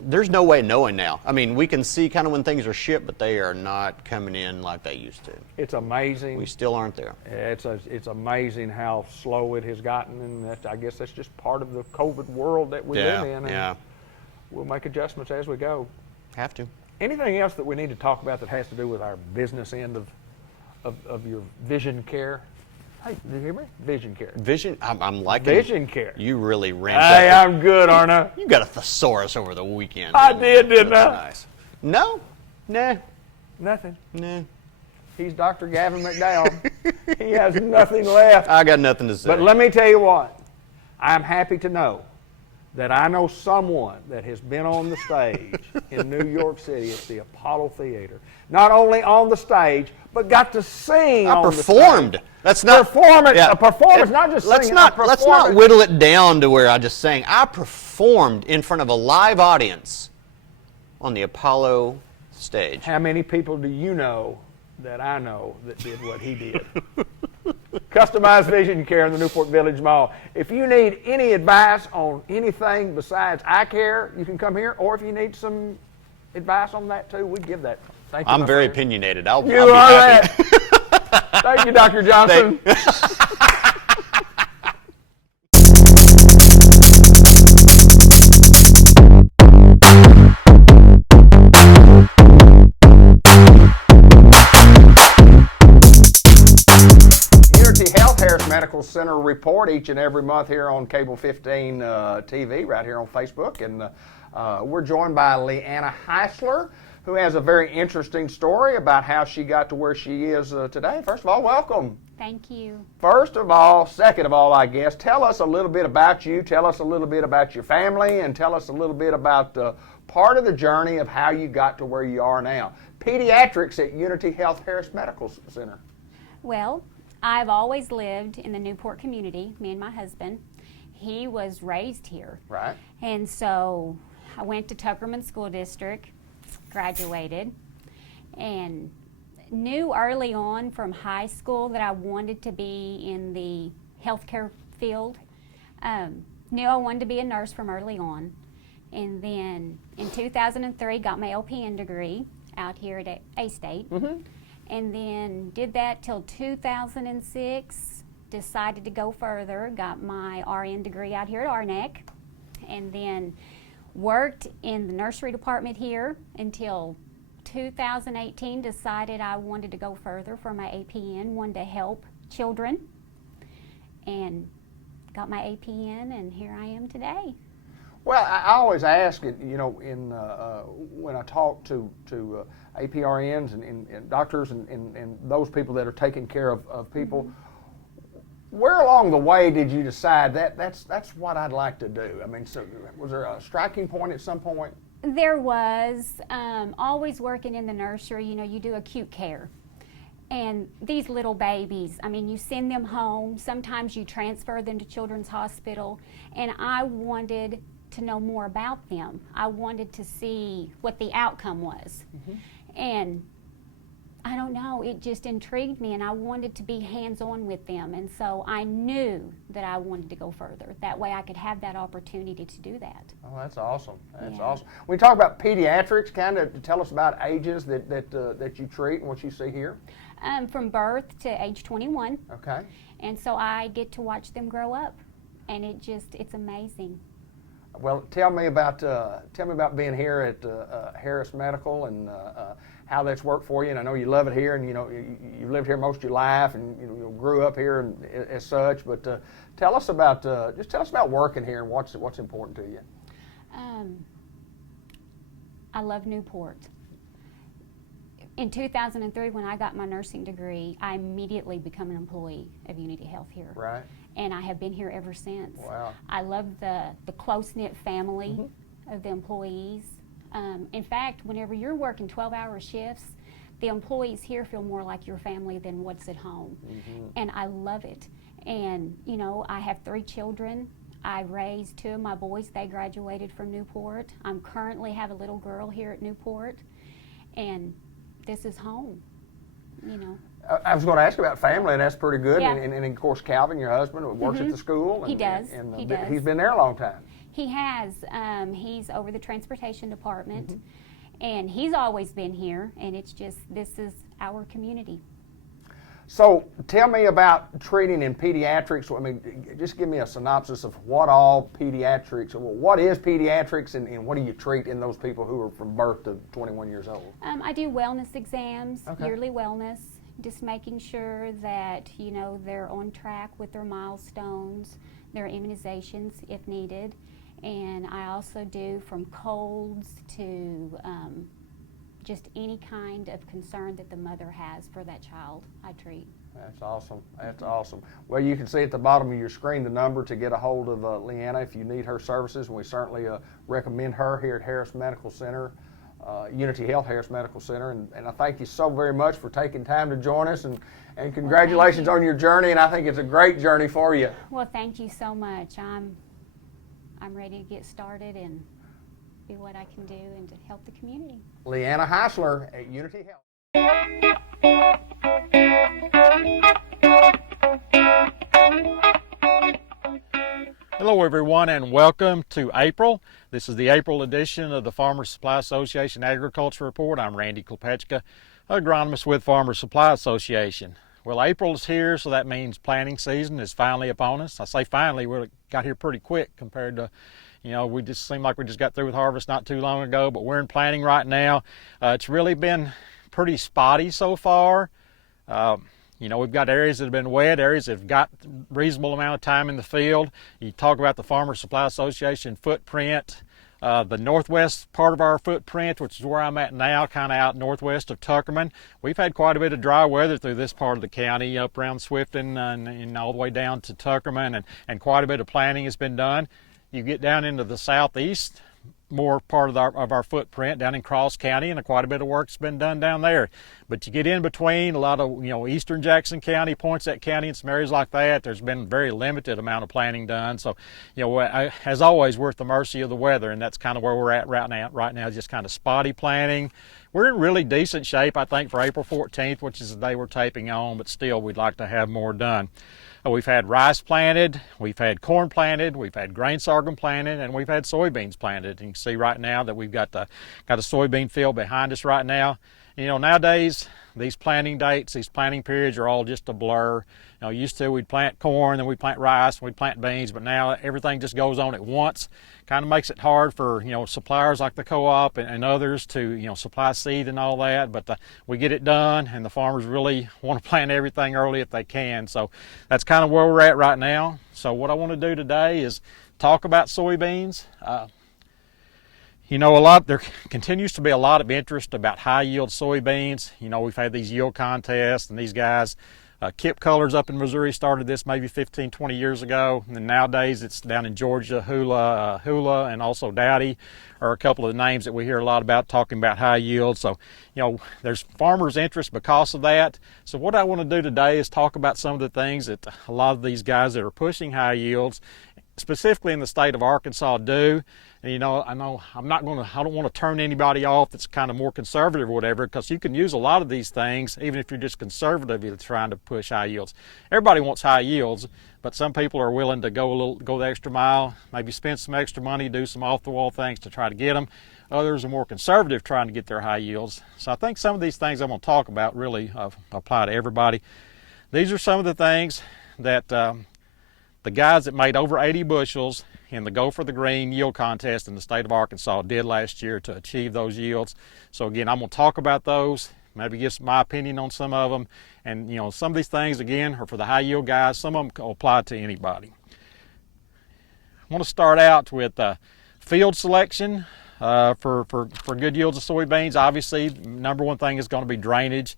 there's no way of knowing now. I mean, we can see kind of when things are shipped, but they are not coming in like they used to. It's amazing. We still aren't there. It's amazing how slow it has gotten, and I guess that's just part of the COVID world that we live in. And we'll make adjustments as we go. Have to. Anything else that we need to talk about that has to do with our business end of your vision care? Hey, did you hear me? Vision care. Vision. I'm liking. Vision care. You really ramped Hey, up. I'm good, aren't I? You got a thesaurus over the weekend. I did, didn't I? Nice. No. Nah. Nothing. Nah. He's Dr. Gavin McDowell. He has nothing left. I got nothing to say. But let me tell you what. I'm happy to know that I know someone that has been on the stage in New York City at the Apollo Theater. Not only on the stage, but got to sing I on performed. the stage. That's not performance. yeah. A performance, not just let's singing. let's not whittle it down to where I just sang. I performed in front of a live audience on the Apollo stage. How many people do you know that I know that did what he did? Customized vision care in the Newport Village Mall. If you need any advice on anything besides eye care, you can come here. Or if you need some advice on that too, we give that. Thank you. I'm very opinionated. I'll be are happy. that. Thank you, Dr. Johnson. Medical Center report each and every month here on Cable 15 TV, right here on Facebook. And we're joined by Leanna Heisler, who has a very interesting story about how she got to where she is today. First of all, welcome. Thank you. First of all, second of all, I guess, tell us a little bit about you, tell us a little bit about your family, and tell us a little bit about part of the journey of how you got to where you are now. Pediatrics at Unity Health Harris Medical Center. Well, I've always lived in the Newport community, me and my husband. He was raised here. Right. And so I went to Tuckerman School District, graduated, and knew early on from high school that I wanted to be in the healthcare field. Knew I wanted to be a nurse from early on. And then in 2003, got my LPN degree out here at A-State. Mm-hmm. And then did that till 2006, decided to go further, got my RN degree out here at RNEC, and then worked in the nursery department here until 2018, decided I wanted to go further for my APN, wanted to help children, and got my APN, and here I am today. Well, I always ask it, you know, when I talk to APRNs and doctors and those people that are taking care of people, mm-hmm. Where along the way did you decide that's what I'd like to do? I mean, so was there a striking point at some point? There was. Always working in the nursery, you know, you do acute care. And these little babies, I mean, you send them home. Sometimes you transfer them to Children's Hospital. And I wanted to know more about them. I wanted to see what the outcome was. Mm-hmm. And I don't know, it just intrigued me, and I wanted to be hands-on with them. And so I knew that I wanted to go further. That way I could have that opportunity to do that. Oh, that's awesome. That's awesome. When you talk about pediatrics, kind of tell us about ages that you treat and what you see here. From birth to age 21. Okay. And so I get to watch them grow up, and it's amazing. Well, tell me about being here at Harris Medical and how that's worked for you. And I know you love it here, and you know you lived here most of your life, and you grew up here and as such. But tell us about working here and what's important to you. I love Newport. In 2003, when I got my nursing degree, I immediately became an employee of Unity Health here. Right. And I have been here ever since. Wow. I love the close-knit family mm-hmm. of the employees. In fact, whenever you're working 12-hour shifts, the employees here feel more like your family than what's at home. Mm-hmm. And I love it. And, you know, I have 3 children. I raised 2 of my boys. They graduated from Newport. I currently have a little girl here at Newport. And this is home, you know. I was going to ask about family, and that's pretty good. Yeah. And of course, Calvin, your husband, works mm-hmm. at the school. And, he does. And he does. He's been there a long time. He has. He's over the transportation department, mm-hmm. and he's always been here. And it's just this is our community. So tell me about treating in pediatrics. I mean, just give me a synopsis of what all pediatrics. What is pediatrics, and what do you treat in those people who are from birth to 21 years old? I do wellness exams, okay. yearly wellness, just making sure that, you know, they're on track with their milestones, their immunizations if needed. And I also do from colds to just any kind of concern that the mother has for that child, I treat. That's awesome. That's awesome. Well, you can see at the bottom of your screen the number to get a hold of Leanna if you need her services, and we certainly recommend her here at Harris Medical Center, Unity Health Harris Medical Center. And I thank you so very much for taking time to join us, and congratulations on your journey, and I think it's a great journey for you. Well, thank you so much. I'm ready to get started and do what I can do and to help the community. Leanna Heisler at Unity Health. Hello everyone and welcome to April. This is the April edition of the Farmers Supply Association Agriculture Report. I'm Randy Klepechka, agronomist with Farmers Supply Association. Well, April is here, so that means planting season is finally upon us. I say finally, we got here pretty quick compared to, you know, we just seemed like we just got through with harvest not too long ago, but we're in planting right now. It's really been pretty spotty so far. You know, we've got areas that have been wet, areas that have got reasonable amount of time in the field. You talk about the Farmers Supply Association footprint. The northwest part of our footprint, which is where I'm at now, kind of out northwest of Tuckerman, we've had quite a bit of dry weather through this part of the county, up around Swifton and all the way down to Tuckerman, and quite a bit of planting has been done. You get down into the southeast, more part of our footprint down in Cross County, and quite a bit of work's been done down there. But you get in between, a lot of, you know, eastern Jackson County, Poinsett County, and some areas like that, there's been very limited amount of planting done. So, you know, as always, we're at the mercy of the weather, and that's kind of where we're at right now, just kind of spotty planting. We're in really decent shape, I think, for April 14th, which is the day we're taping on, but still we'd like to have more done. We've had rice planted, we've had corn planted, we've had grain sorghum planted, and we've had soybeans planted. And you can see right now that we've got a soybean field behind us right now. You know, nowadays, these planting dates, these planting periods are all just a blur. You know, used to we'd plant corn, then we'd plant rice, we'd plant beans, but now everything just goes on at once. Kind of makes it hard for, you know, suppliers like the co-op and others to, you know, supply seed and all that, but we get it done, and the farmers really want to plant everything early if they can. So that's kind of where we're at right now. So what I want to do today is talk about soybeans. You know, there continues to be a lot of interest about high yield soybeans. You know, we've had these yield contests, and these guys, Kip Colors up in Missouri started this maybe 15, 20 years ago. And nowadays it's down in Georgia, Hula, and also Dowdy are a couple of the names that we hear a lot about talking about high yield. So, you know, there's farmers' interest because of that. So what I want to do today is talk about some of the things that a lot of these guys that are pushing high yields, specifically in the state of Arkansas, do. And, you know, I don't want to turn anybody off that's kind of more conservative or whatever, because you can use a lot of these things even if you're just conservatively trying to push high yields. Everybody wants high yields, but some people are willing to go the extra mile, maybe spend some extra money, do some off-the-wall things to try to get them. Others are more conservative trying to get their high yields. So I think some of these things I'm going to talk about really apply to everybody. These are some of the things that the guys that made over 80 bushels in the Go for the Green yield contest in the state of Arkansas did last year to achieve those yields. So again, I'm going to talk about those, maybe give my opinion on some of them. And, you know, some of these things, again, are for the high yield guys. Some of them can apply to anybody. I want to start out with field selection for good yields of soybeans. Obviously, number one thing is going to be drainage.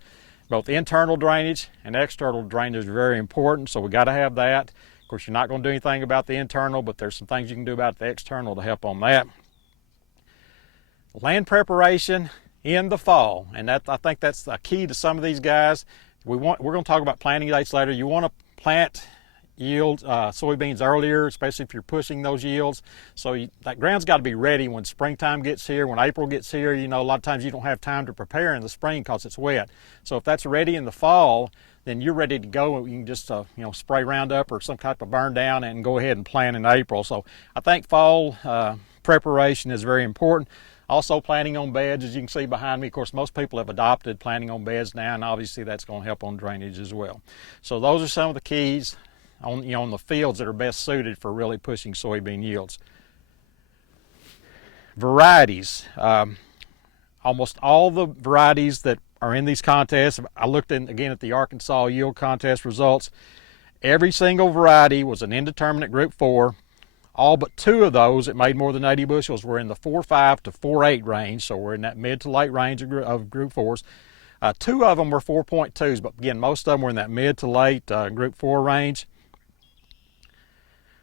Both internal drainage and external drainage is very important, so we got to have that. Of course, you're not going to do anything about the internal, but there's some things you can do about the external to help on that. Land preparation in the fall, and I think that's the key to some of these guys. We're going to talk about planting dates later. You want to plant soybeans earlier, especially if you're pushing those yields. So that ground's got to be ready when springtime gets here, when April gets here. You know, a lot of times you don't have time to prepare in the spring because it's wet. So if that's ready in the fall, then you're ready to go. You can just you know, spray Roundup or some type of burn down and go ahead and plant in April. So I think fall preparation is very important. Also planting on beds, as you can see behind me. Of course, most people have adopted planting on beds now, and obviously that's going to help on drainage as well. So those are some of the keys on the fields that are best suited for really pushing soybean yields. Varieties. Almost all the varieties that are in these contests. I looked again at the Arkansas yield contest results. Every single variety was an indeterminate Group 4. All but 2 of those that made more than 80 bushels were in the 4.5 to 4.8 range, so we're in that mid to late range of Group 4s. 2 of them were 4.2s, but again, most of them were in that mid to late Group 4 range.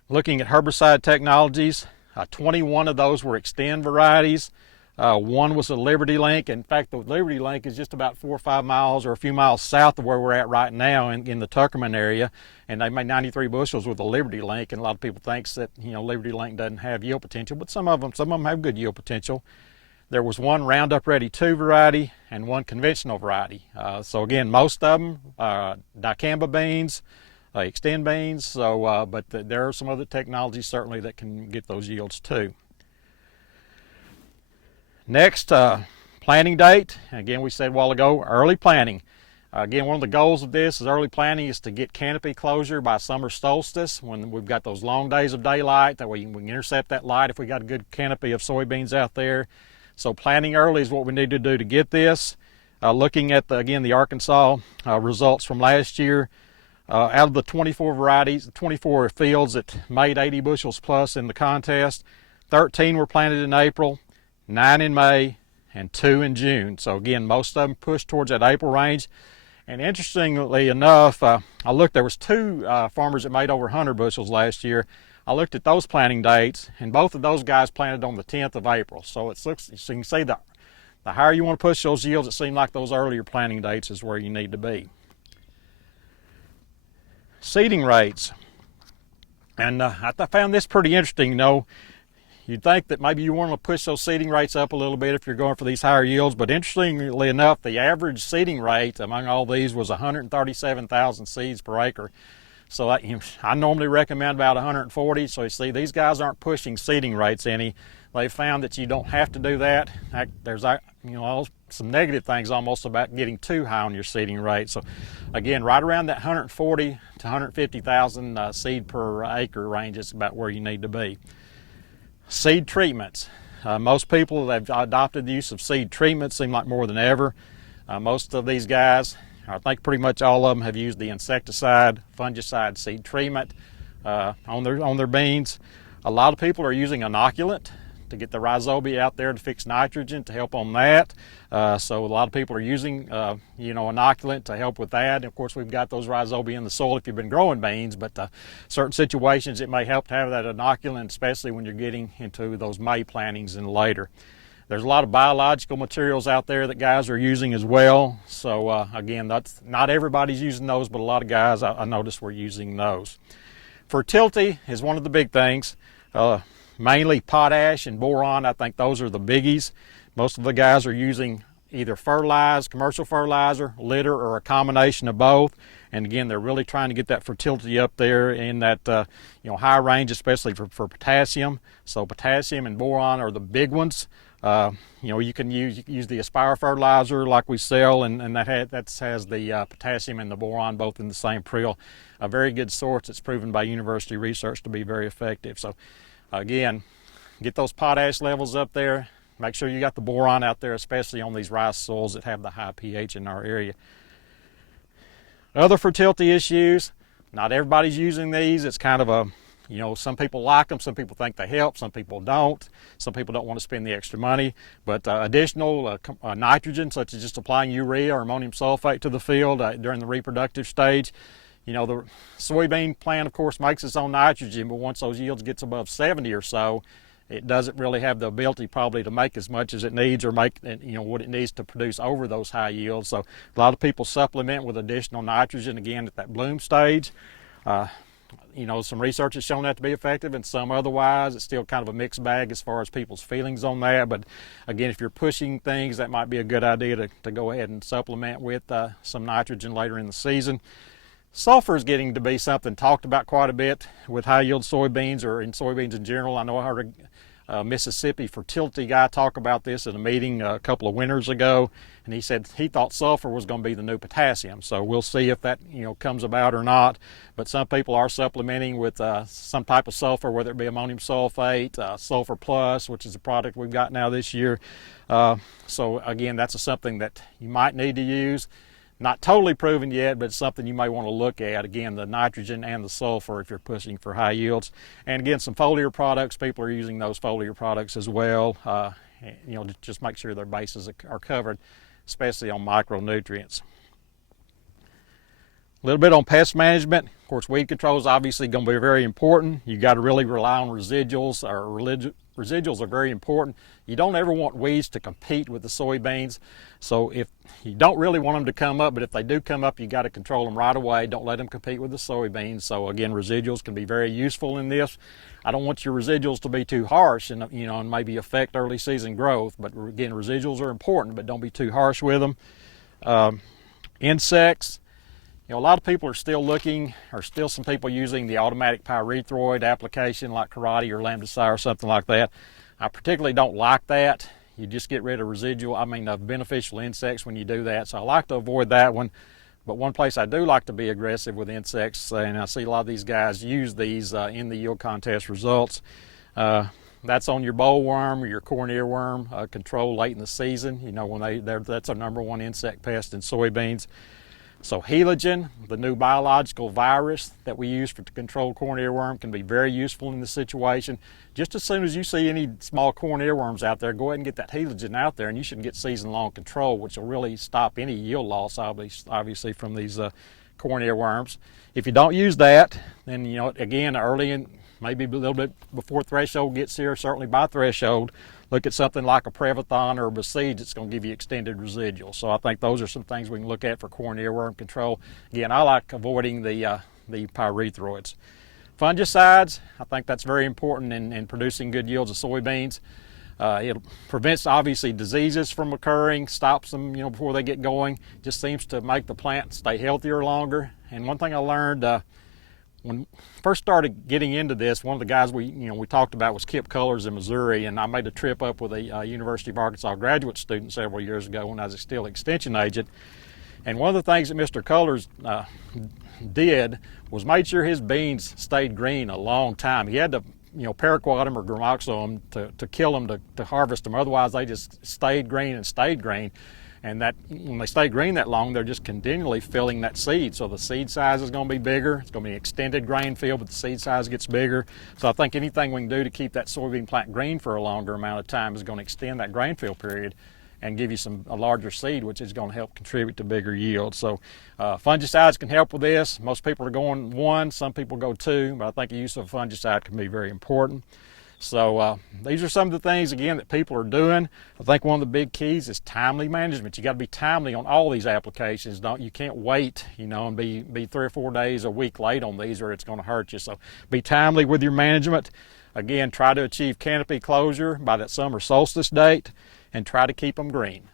Looking at herbicide technologies, 21 of those were Extend varieties. 1 was a Liberty Link. In fact, the Liberty Link is just about 4 or 5 miles or a few miles south of where we're at right now in the Tuckerman area. And they made 93 bushels with the Liberty Link. And a lot of people think that, you know, Liberty Link doesn't have yield potential, but some of them have good yield potential. There was 1 Roundup Ready 2 variety and 1 conventional variety. So again, most of them dicamba beans, Extend beans. So, but there are some other technologies certainly that can get those yields too. Next, planting date. Again, we said a while ago, early planting. Again, one of the goals of this is early planting is to get canopy closure by summer solstice when we've got those long days of daylight. That way we can intercept that light if we got a good canopy of soybeans out there. So planting early is what we need to do to get this. Looking at, the Arkansas results from last year, out of the 24 varieties, 24 fields that made 80 bushels plus in the contest, 13 were planted in April, 9 in May, and 2 in June. So again, most of them pushed towards that April range. And interestingly enough, I looked, there was 2 farmers that made over 100 bushels last year. I looked at those planting dates, and both of those guys planted on the 10th of April. So so you can see the higher you want to push those yields, it seemed like those earlier planting dates is where you need to be. Seeding rates. And I found this pretty interesting. You know, you'd think that maybe you want to push those seeding rates up a little bit if you're going for these higher yields, but interestingly enough, the average seeding rate among all these was 137,000 seeds per acre. So I normally recommend about 140. So you see, these guys aren't pushing seeding rates any. They found that you don't have to do that. There's some negative things almost about getting too high on your seeding rate. So again, right around that 140 to 150,000 seed per acre range is about where you need to be. Seed treatments. Most people that have adopted the use of seed treatments seem like more than ever. Most of these guys, I think pretty much all of them, have used the insecticide, fungicide seed treatment on their beans. A lot of people are using inoculant to get the rhizobia out there to fix nitrogen to help on that. So a lot of people are using inoculant to help with that. And of course, we've got those rhizobia in the soil if you've been growing beans, but certain situations it may help to have that inoculant, especially when you're getting into those May plantings and later. There's a lot of biological materials out there that guys are using as well. So again, that's not everybody's using those, but a lot of guys I noticed were using those. Fertility is one of the big things. Mainly potash and boron. I think those are the biggies. Most of the guys are using either commercial fertilizer, litter, or a combination of both. And again, they're really trying to get that fertility up there in that high range, especially for potassium. So potassium and boron are the big ones. You can use the Aspire fertilizer like we sell, and that has the potassium and the boron both in the same prill. A very good source that's proven by university research to be very effective. So again, get those potash levels up there. Make sure you got the boron out there, especially on these rice soils that have the high pH in our area. Other fertility issues, not everybody's using these. It's kind of some people like them, some people think they help, some people don't. Some people don't want to spend the extra money. But additional nitrogen, such as just applying urea or ammonium sulfate to the field during the reproductive stage. The soybean plant, of course, makes its own nitrogen, but once those yields gets above 70 or so, it doesn't really have the ability probably to make as much as it needs or make what it needs to produce over those high yields. So a lot of people supplement with additional nitrogen again at that bloom stage. Some research has shown that to be effective and some otherwise. It's still kind of a mixed bag as far as people's feelings on that. But again, if you're pushing things, that might be a good idea to go ahead and supplement with some nitrogen later in the season. Sulfur is getting to be something talked about quite a bit with high yield soybeans or in soybeans in general. I know I heard Mississippi fertility guy talk about this at a meeting a couple of winters ago, and he said he thought sulfur was going to be the new potassium. So we'll see if that comes about or not. But some people are supplementing with some type of sulfur, whether it be ammonium sulfate, sulfur plus, which is a product we've got now this year. So again, that's something that you might need to use. Not totally proven yet, but it's something you may want to look at. Again, the nitrogen and the sulfur if you're pushing for high yields. And again, some foliar products, people are using those foliar products as well. Just make sure their bases are covered, especially on micronutrients. A little bit on pest management. Of course, weed control is obviously going to be very important. You got to really rely on residuals. Residuals are very important. You don't ever want weeds to compete with the soybeans. So if you don't really want them to come up, but if they do come up, you got to control them right away. Don't let them compete with the soybeans. So again, residuals can be very useful in this. I don't want your residuals to be too harsh and and maybe affect early season growth. But again, residuals are important, but don't be too harsh with them. Insects. A lot of people are still some people using the automatic pyrethroid application like karate or lambda-cy or something like that. I particularly don't like that. You just get rid of beneficial insects when you do that. So I like to avoid that one. But one place I do like to be aggressive with insects, and I see a lot of these guys use these in the yield contest results. That's on your bollworm or your corn earworm control late in the season. That's our number one insect pest in soybeans. So halogen, the new biological virus that we use to control corn earworm, can be very useful in this situation. Just as soon as you see any small corn earworms out there, go ahead and get that halogen out there, and you should get season-long control, which will really stop any yield loss, obviously, from these corn earworms. If you don't use that, then again, early in, maybe a little bit before threshold gets here, certainly by threshold, look at something like a Prevathon or a Besiege that's going to give you extended residual. So I think those are some things we can look at for corn earworm control. Again, I like avoiding the pyrethroids. Fungicides, I think that's very important in producing good yields of soybeans. It prevents, obviously, diseases from occurring, stops them before they get going, just seems to make the plant stay healthier longer. And one thing I learned when I first started getting into this, one of the guys we talked about was Kip Cullors in Missouri, and I made a trip up with a University of Arkansas graduate student several years ago when I was still extension agent. And one of the things that Mr. Cullors did was made sure his beans stayed green a long time. He had to paraquat them or gramoxone them to kill them to harvest them. Otherwise, they just stayed green and stayed green. And that when they stay green that long, they're just continually filling that seed. So the seed size is going to be bigger. It's going to be an extended grain field, but the seed size gets bigger. So I think anything we can do to keep that soybean plant green for a longer amount of time is going to extend that grain field period and give you a larger seed, which is going to help contribute to bigger yields. So fungicides can help with this. Most people are going 1, some people go 2, but I think the use of a fungicide can be very important. So these are some of the things, again, that people are doing. I think one of the big keys is timely management. You got to be timely on all these applications. You can't wait, and be 3 or 4 days, a week late on these, or it's going to hurt you. So be timely with your management. Again, try to achieve canopy closure by that summer solstice date, and try to keep them green.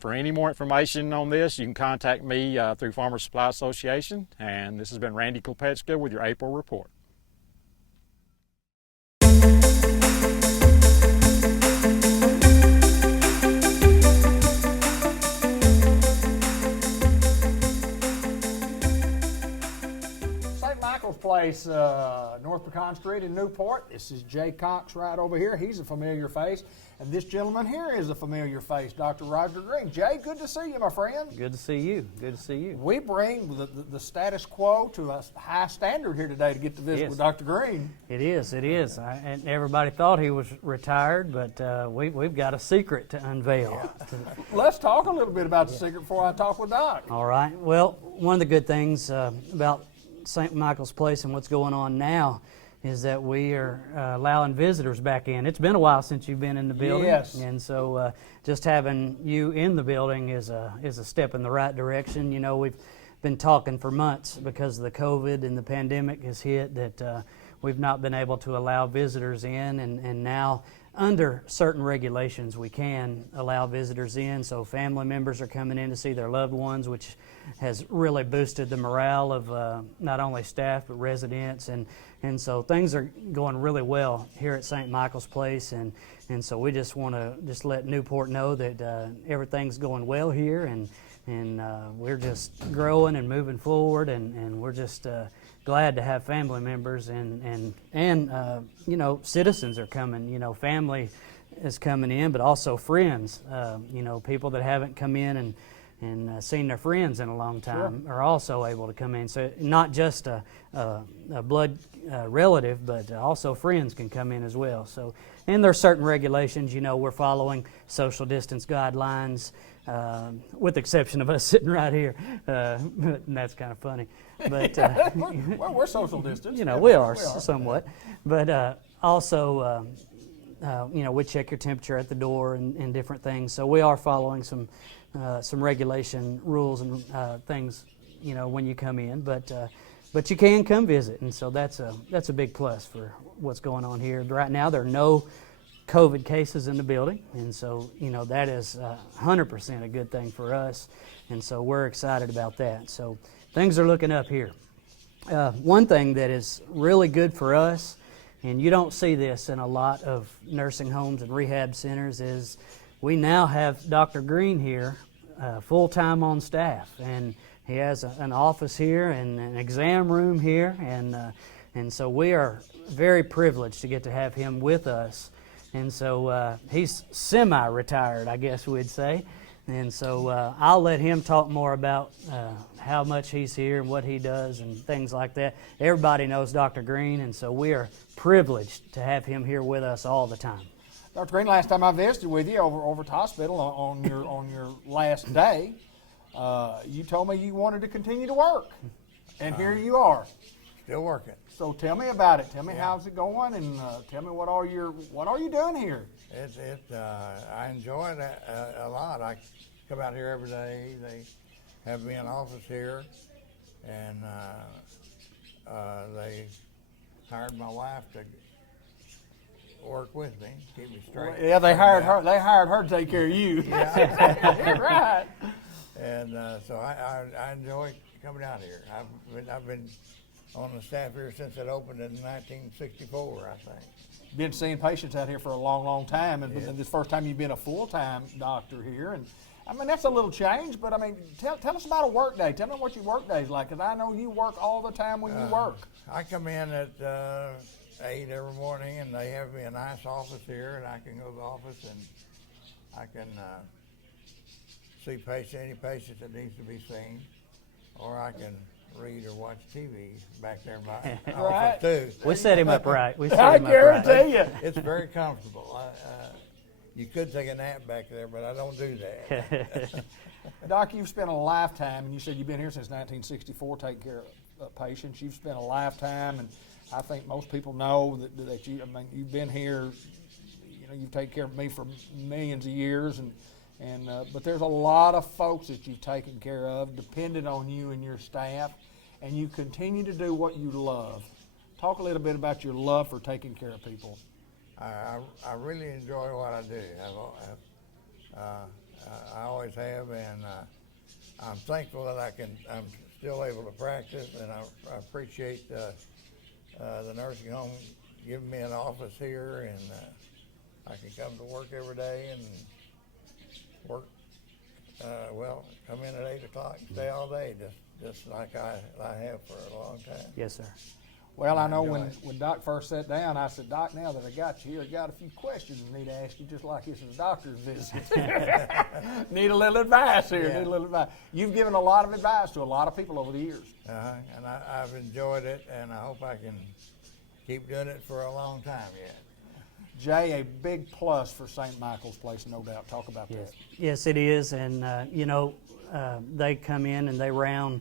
For any more information on this, you can contact me through Farmer Supply Association. And this has been Randy Klepeczka with your April report. Place, North Pecan Street in Newport. This is Jay Cox right over here. He's a familiar face. And this gentleman here is a familiar face, Dr. Roger Green. Jay, good to see you, my friend. Good to see you. Good to see you. We bring the status quo to a high standard here today to get to visit with Dr. Green. It is. It is. And everybody thought he was retired, but we've got a secret to unveil. Yeah. Let's talk a little bit about the secret before I talk with Doc. All right. Well, one of the good things about St. Michael's Place and what's going on now is that we are allowing visitors back in. It's been a while since you've been in the building. Yes. And so just having you in the building is a step in the right direction. We've been talking for months because of the COVID and the pandemic has hit that we've not been able to allow visitors in, and now under certain regulations, we can allow visitors in. So family members are coming in to see their loved ones, which has really boosted the morale of not only staff but residents. And so things are going really well here at St. Michael's Place. And so we just want to just let Newport know that everything's going well here, and we're just growing and moving forward, and we're just glad to have family members and you know, citizens are coming. You know, family is coming in, but also friends. You know, people that haven't come in and seen their friends in a long time are also able to come in. So not just a blood relative, but also friends can come in as well. So, and there's certain regulations. You know, we're following social distance guidelines, with the exception of us sitting right here, and that's kind of funny. But well, we're social distance. You know, we are somewhat, but also. You know, we check your temperature at the door and different things. So we are following some regulation rules and things, you know, when you come in. But you can come visit, and so that's a big plus for what's going on here. Right now, there are no COVID cases in the building, and so, you know, that is 100% a good thing for us, and so we're excited about that. So things are looking up here. One thing that is really good for us, and you don't see this in a lot of nursing homes and rehab centers, is we now have Dr. Green here full-time on staff, and he has an office here and an exam room here, and so we are very privileged to get to have him with us. And so he's semi-retired, I guess we'd say. And so I'll let him talk more about how much he's here and what he does and things like that. Everybody knows Dr. Green, and so we are privileged to have him here with us all the time. Dr. Green, last time I visited with you over at the hospital on your last day, you told me you wanted to continue to work, and here you are. Still working. So tell me about it. Tell me how's it going, and tell me what are you doing here? I enjoy it a lot. I come out here every day. They have me in office here, and they hired my wife to work with me, keep me straight. Well, yeah, they hired her. They hired her to take care of you. Yeah, right. And so I enjoy coming out here. I've been on the staff here since it opened in 1964, I think. Been seeing patients out here for a long, long time, and this first time you've been a full-time doctor here, and I mean that's a little change. But I mean, tell us about a work day. Tell me what your work day's like, because I know you work all the time when you work. I come in at 8 every morning, and they have me a nice office here, and I can go to the office and I can see any patient that needs to be seen, or I can read or watch TV back there in my office too. We set him up right. I guarantee you. It's very comfortable. You could take a nap back there, but I don't do that. Doc, you've spent a lifetime, and you said you've been here since 1964 taking care of patients. You've spent a lifetime, and I think most people know that you. I mean, you've been here. You know, you've taken care of me for millions of years, but there's a lot of folks that you've taken care of, depended on you and your staff, and you continue to do what you love. Talk a little bit about your love for taking care of people. I really enjoy what I do. I always have, and I'm thankful that I'm still able to practice, and I appreciate the nursing home giving me an office here, and I can come to work every day and work. Come in at 8 o'clock and stay all day, just like I have for a long time. Yes, sir. Well, I know when Doc first sat down, I said, Doc, now that I got you here, I got a few questions I need to ask you, just like this is a doctor's visit. Need a little advice here. Yeah. Need a little advice. You've given a lot of advice to a lot of people over the years. And I've enjoyed it, and I hope I can keep doing it for a long time yet. Jay, a big plus for St. Michael's Place, no doubt. Talk about that. Yes, it is, and you know, they come in and they round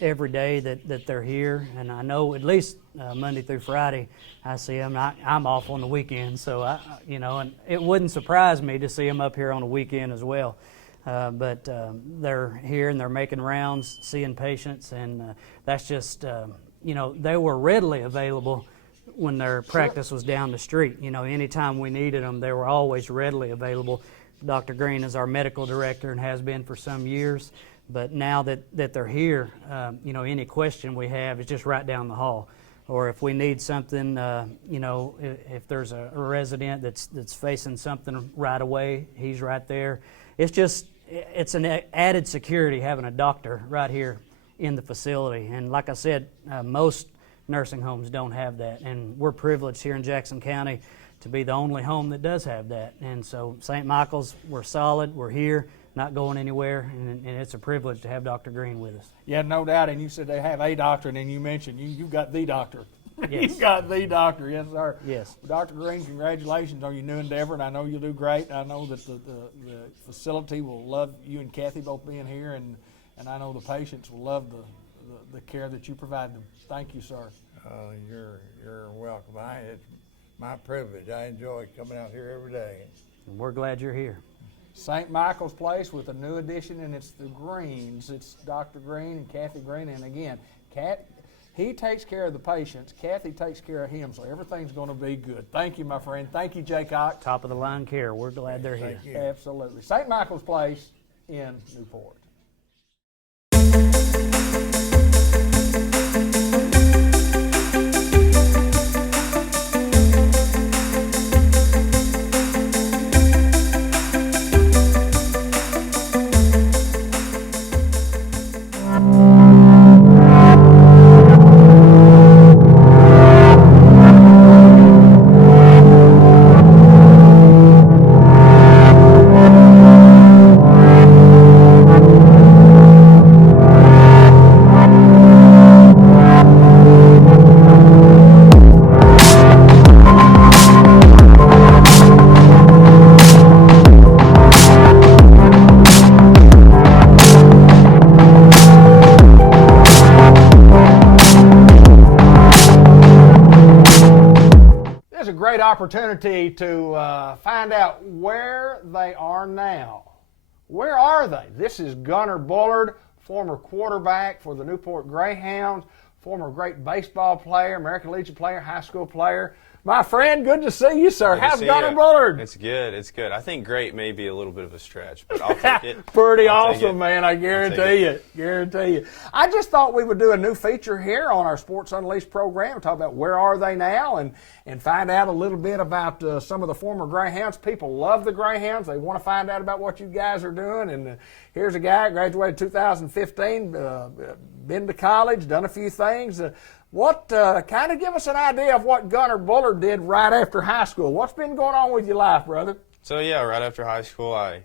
every day that they're here, and I know at least Monday through Friday I see them. I'm off on the weekend, so you know, and it wouldn't surprise me to see them up here on the weekend as well. But they're here and they're making rounds, seeing patients, and that's just you know, they were readily available when their practice was down the street. You know, anytime we needed them, they were always readily available. Dr. Green is our medical director and has been for some years. But now that they're here, you know, any question we have is just right down the hall. Or if we need something, you know, if there's a resident that's facing something right away, he's right there. It's an added security having a doctor right here in the facility. And like I said, most nursing homes don't have that. And we're privileged here in Jackson County to be the only home that does have that. And so St. Michael's, we're solid, we're here, not going anywhere, and it's a privilege to have Dr. Green with us. Yeah, no doubt. And you said they have a doctor, and then you mentioned you've got the doctor. Yes. You've got the doctor, yes, sir. Yes. Well, Dr. Green, congratulations on your new endeavor, and I know you'll do great. I know that the facility will love you and Kathy both being here, and I know the patients will love the care that you provide them. Thank you, sir. You're welcome. It's my privilege. I enjoy coming out here every day. And we're glad you're here. St. Michael's Place with a new addition, and it's the Greens. It's Dr. Green and Kathy Green, and again, he takes care of the patients. Kathy takes care of him, so everything's going to be good. Thank you, my friend. Thank you, Jay Cox. Top of the line care. We're glad they're here. Thank you. Absolutely. St. Michael's Place in Newport. Opportunity to find out where they are now. Where are they? This is Gunnar Bullard, former quarterback for the Newport Greyhounds, former great baseball player, American Legion player, high school player. My friend, good to see you, sir. How's Gunnar Bullard? It's good. It's good. I think great may be a little bit of a stretch, but I'll take it. Pretty awesome, man. I guarantee you. Guarantee you. I just thought we would do a new feature here on our Sports Unleashed program, talk about where are they now and find out a little bit about some of the former Greyhounds. People love the Greyhounds. They want to find out about what you guys are doing. And here's a guy, graduated 2015, been to college, done a few things. Kind of give us an idea of what Gunnar Bullard did right after high school. What's been going on with your life, brother? So, yeah, right after high school, I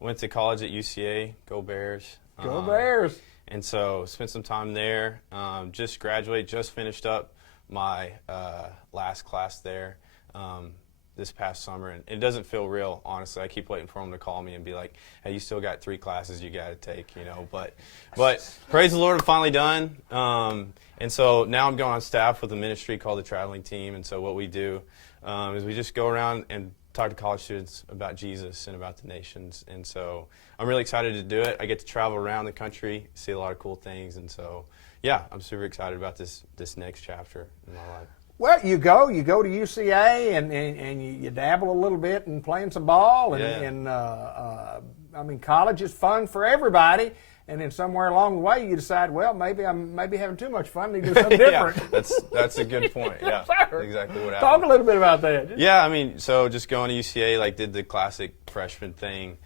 went to college at UCA. Go Bears. Go Bears. And so spent some time there. Just graduated, just finished up my last class there this past summer. And it doesn't feel real, honestly. I keep waiting for them to call me and be like, hey, you still got 3 classes you got to take, you know. But praise the Lord, I'm finally done. And so now I'm going on staff with a ministry called the Traveling Team. And so what we do is we just go around and talk to college students about Jesus and about the nations. And so I'm really excited to do it. I get to travel around the country, see a lot of cool things. And so, yeah, I'm super excited about this next chapter in my life. Well, you go to UCA and you dabble a little bit in playing some ball. And I mean, college is fun for everybody. And then somewhere along the way, you decide, well, maybe I'm having too much fun. I need to do something different. Yeah, that's a good point. Yeah, sure. Exactly what happened. Talk a little bit about that. Yeah, I mean, so just going to UCA, did the classic freshman thing,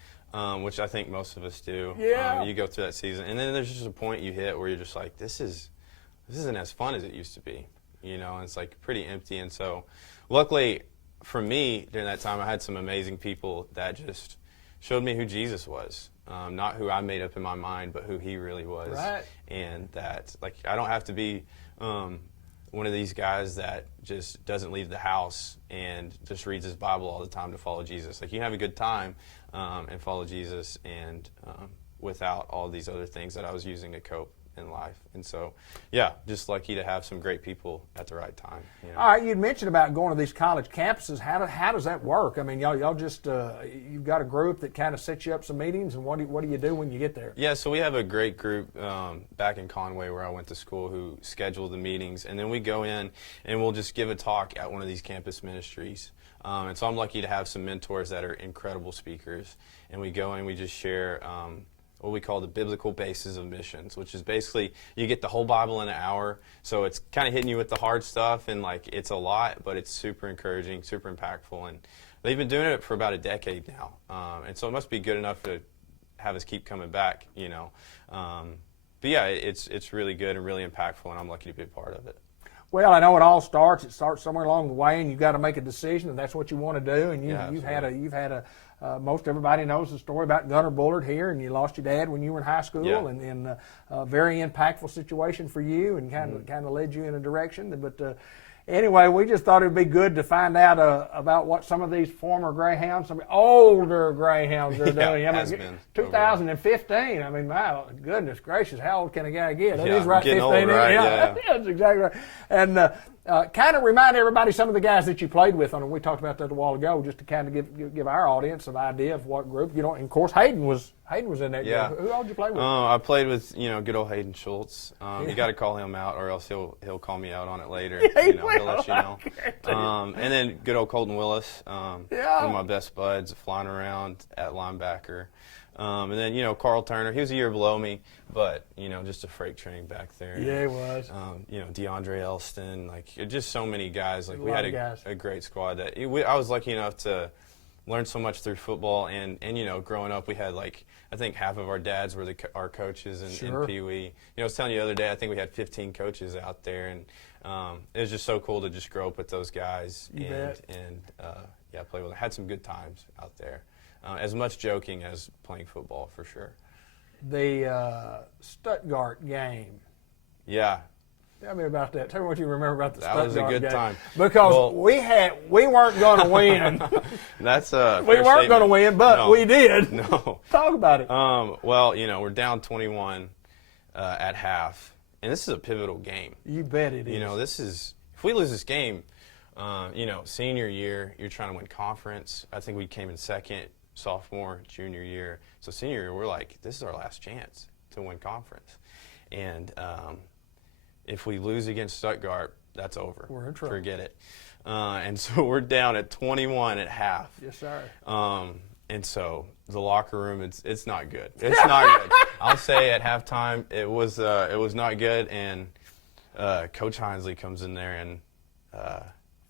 which I think most of us do. Yeah. You go through that season, and then there's just a point you hit where you're just like, this isn't as fun as it used to be, you know. And it's pretty empty. And so, luckily for me, during that time, I had some amazing people that just showed me who Jesus was. Not who I made up in my mind, but who he really was. Right. And that, I don't have to be one of these guys that just doesn't leave the house and just reads his Bible all the time to follow Jesus. You can have a good time and follow Jesus and without all these other things that I was using to cope in life. And so, yeah, just lucky to have some great people at the right time. You know? All right, you'd mentioned about going to these college campuses. How does that work? I mean, y'all just you've got a group that kind of sets you up some meetings, and what do you do when you get there? Yeah, so we have a great group back in Conway where I went to school who schedule the meetings, and then we go in and we'll just give a talk at one of these campus ministries. And so I'm lucky to have some mentors that are incredible speakers, and we go in, we just share what we call the biblical basis of missions, which is basically you get the whole Bible in an hour. So it's kind of hitting you with the hard stuff, and like it's a lot, but it's super encouraging, super impactful. And they've been doing it for about a decade now. And so it must be good enough to have us keep coming back, you know. But yeah, it's really good and really impactful, and I'm lucky to be a part of it. Well, I know it starts somewhere along the way, and you've got to make a decision, and that's what you want to do. And you've had a most everybody knows the story about Gunnar Bullard here, and you lost your dad when you were in high school, and a very impactful situation for you, and kind of led you in a direction. But anyway, we just thought it'd be good to find out about what some of these former Greyhounds, some older Greyhounds are doing. I mean, 2015. I mean, my goodness gracious, how old can a guy get? That is right, 15. Old, right? Yeah, that's exactly right. And kind of remind everybody some of the guys that you played with on it. We talked about that a while ago, just to kind of give our audience an idea of what group. You know, and of course Hayden was in that group. Who all did you play with? I played with good old Hayden Schultz. You got to call him out, or else he'll call me out on it later. He'll let you know. And then good old Colton Willis, one of my best buds, flying around at linebacker. And then, Carl Turner, he was a year below me, but, just a freight train back there. Yeah, he was. DeAndre Elston, just so many guys. We had a great squad. That I was lucky enough to learn so much through football. And growing up, we had, I think half of our dads were our coaches in Pee Wee. I was telling you the other day, I think we had 15 coaches out there. And it was just so cool to just grow up with those guys and play with them. Had some good times out there. As much joking as playing football, for sure. The Stuttgart game. Yeah. Tell me about that. Tell me what you remember about the Stuttgart game. That was a good time. Because we weren't going to win. That's a we weren't going to win, but we did. No. Talk about it. Well, we're down 21 at half, and this is a pivotal game. You bet it is. This is if we lose this game, senior year, you're trying to win conference. I think we came in second. Sophomore, junior year. So senior year, we're like, this is our last chance to win conference. And if we lose against Stuttgart, that's over. We're in trouble. Forget it. And so we're down at 21 at half. Yes, sir. And so the locker room, it's not good. It's not good. I'll say at halftime, it was not good. And Coach Hinesley comes in there and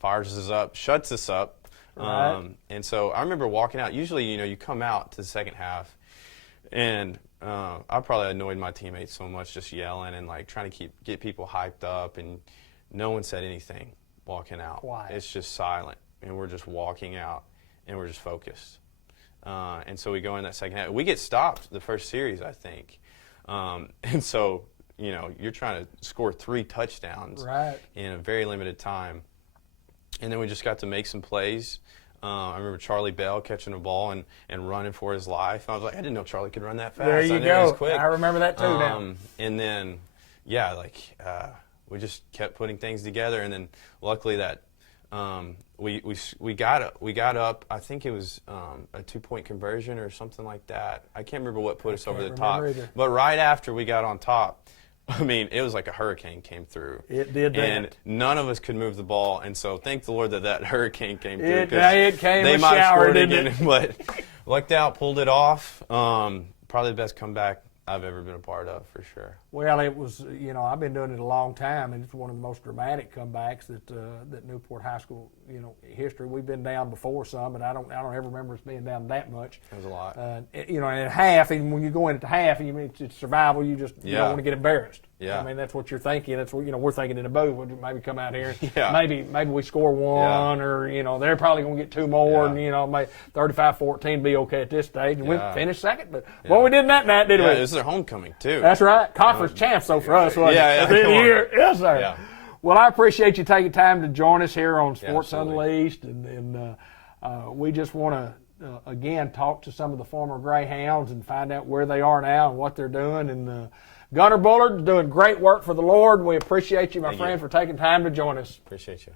fires us up, shuts us up. Right. And so I remember walking out. Usually, you come out to the second half, and I probably annoyed my teammates so much just yelling and trying to get people hyped up, and no one said anything walking out. Quiet. It's just silent, and we're just walking out, and we're just focused. And so we go in that second half. We get stopped the first series, I think. And so, you're trying to score 3 touchdowns in a very limited time. And then we just got to make some plays. I remember Charlie Bell catching a ball and running for his life. I was like, I didn't know Charlie could run that fast. There you go. He was quick. I remember that too now. And then, we just kept putting things together. And then luckily that we got up. I think it was a 2-point conversion or something like that. I can't remember what put us over the top. Either. But right after we got on top, I mean, it was like a hurricane came through. It did that. And none of us could move the ball. And so thank the Lord that hurricane came through. It came they a might shower, have scored didn't again, it? But lucked out, pulled it off. Probably the best comeback I've ever been a part of, for sure. Well, it was, I've been doing it a long time, and it's one of the most dramatic comebacks that Newport High School, history. We've been down before some, but I don't ever remember us being down that much. It was a lot. And at half, and when you go in at the half, and it's survival, you don't want to get embarrassed. Yeah. I mean, that's what you're thinking. That's what we're thinking in the booth. We'll maybe come out here. Yeah. Maybe we score one, or they're probably going to get 2 more, and maybe 35-14 be okay at this stage, and we finished second. But what we did that night, didn't we? This is their homecoming too. That's right. Conference champs, though, for us. Wasn't it? At the end of the year. Yes, sir. Yeah. Well, I appreciate you taking time to join us here on Sports Unleashed, and we just want to again talk to some of the former Greyhounds and find out where they are now and what they're doing, and Gunnar Bullard's doing great work for the Lord. We appreciate you, my Thank friend, you. for taking time to join us. Appreciate you.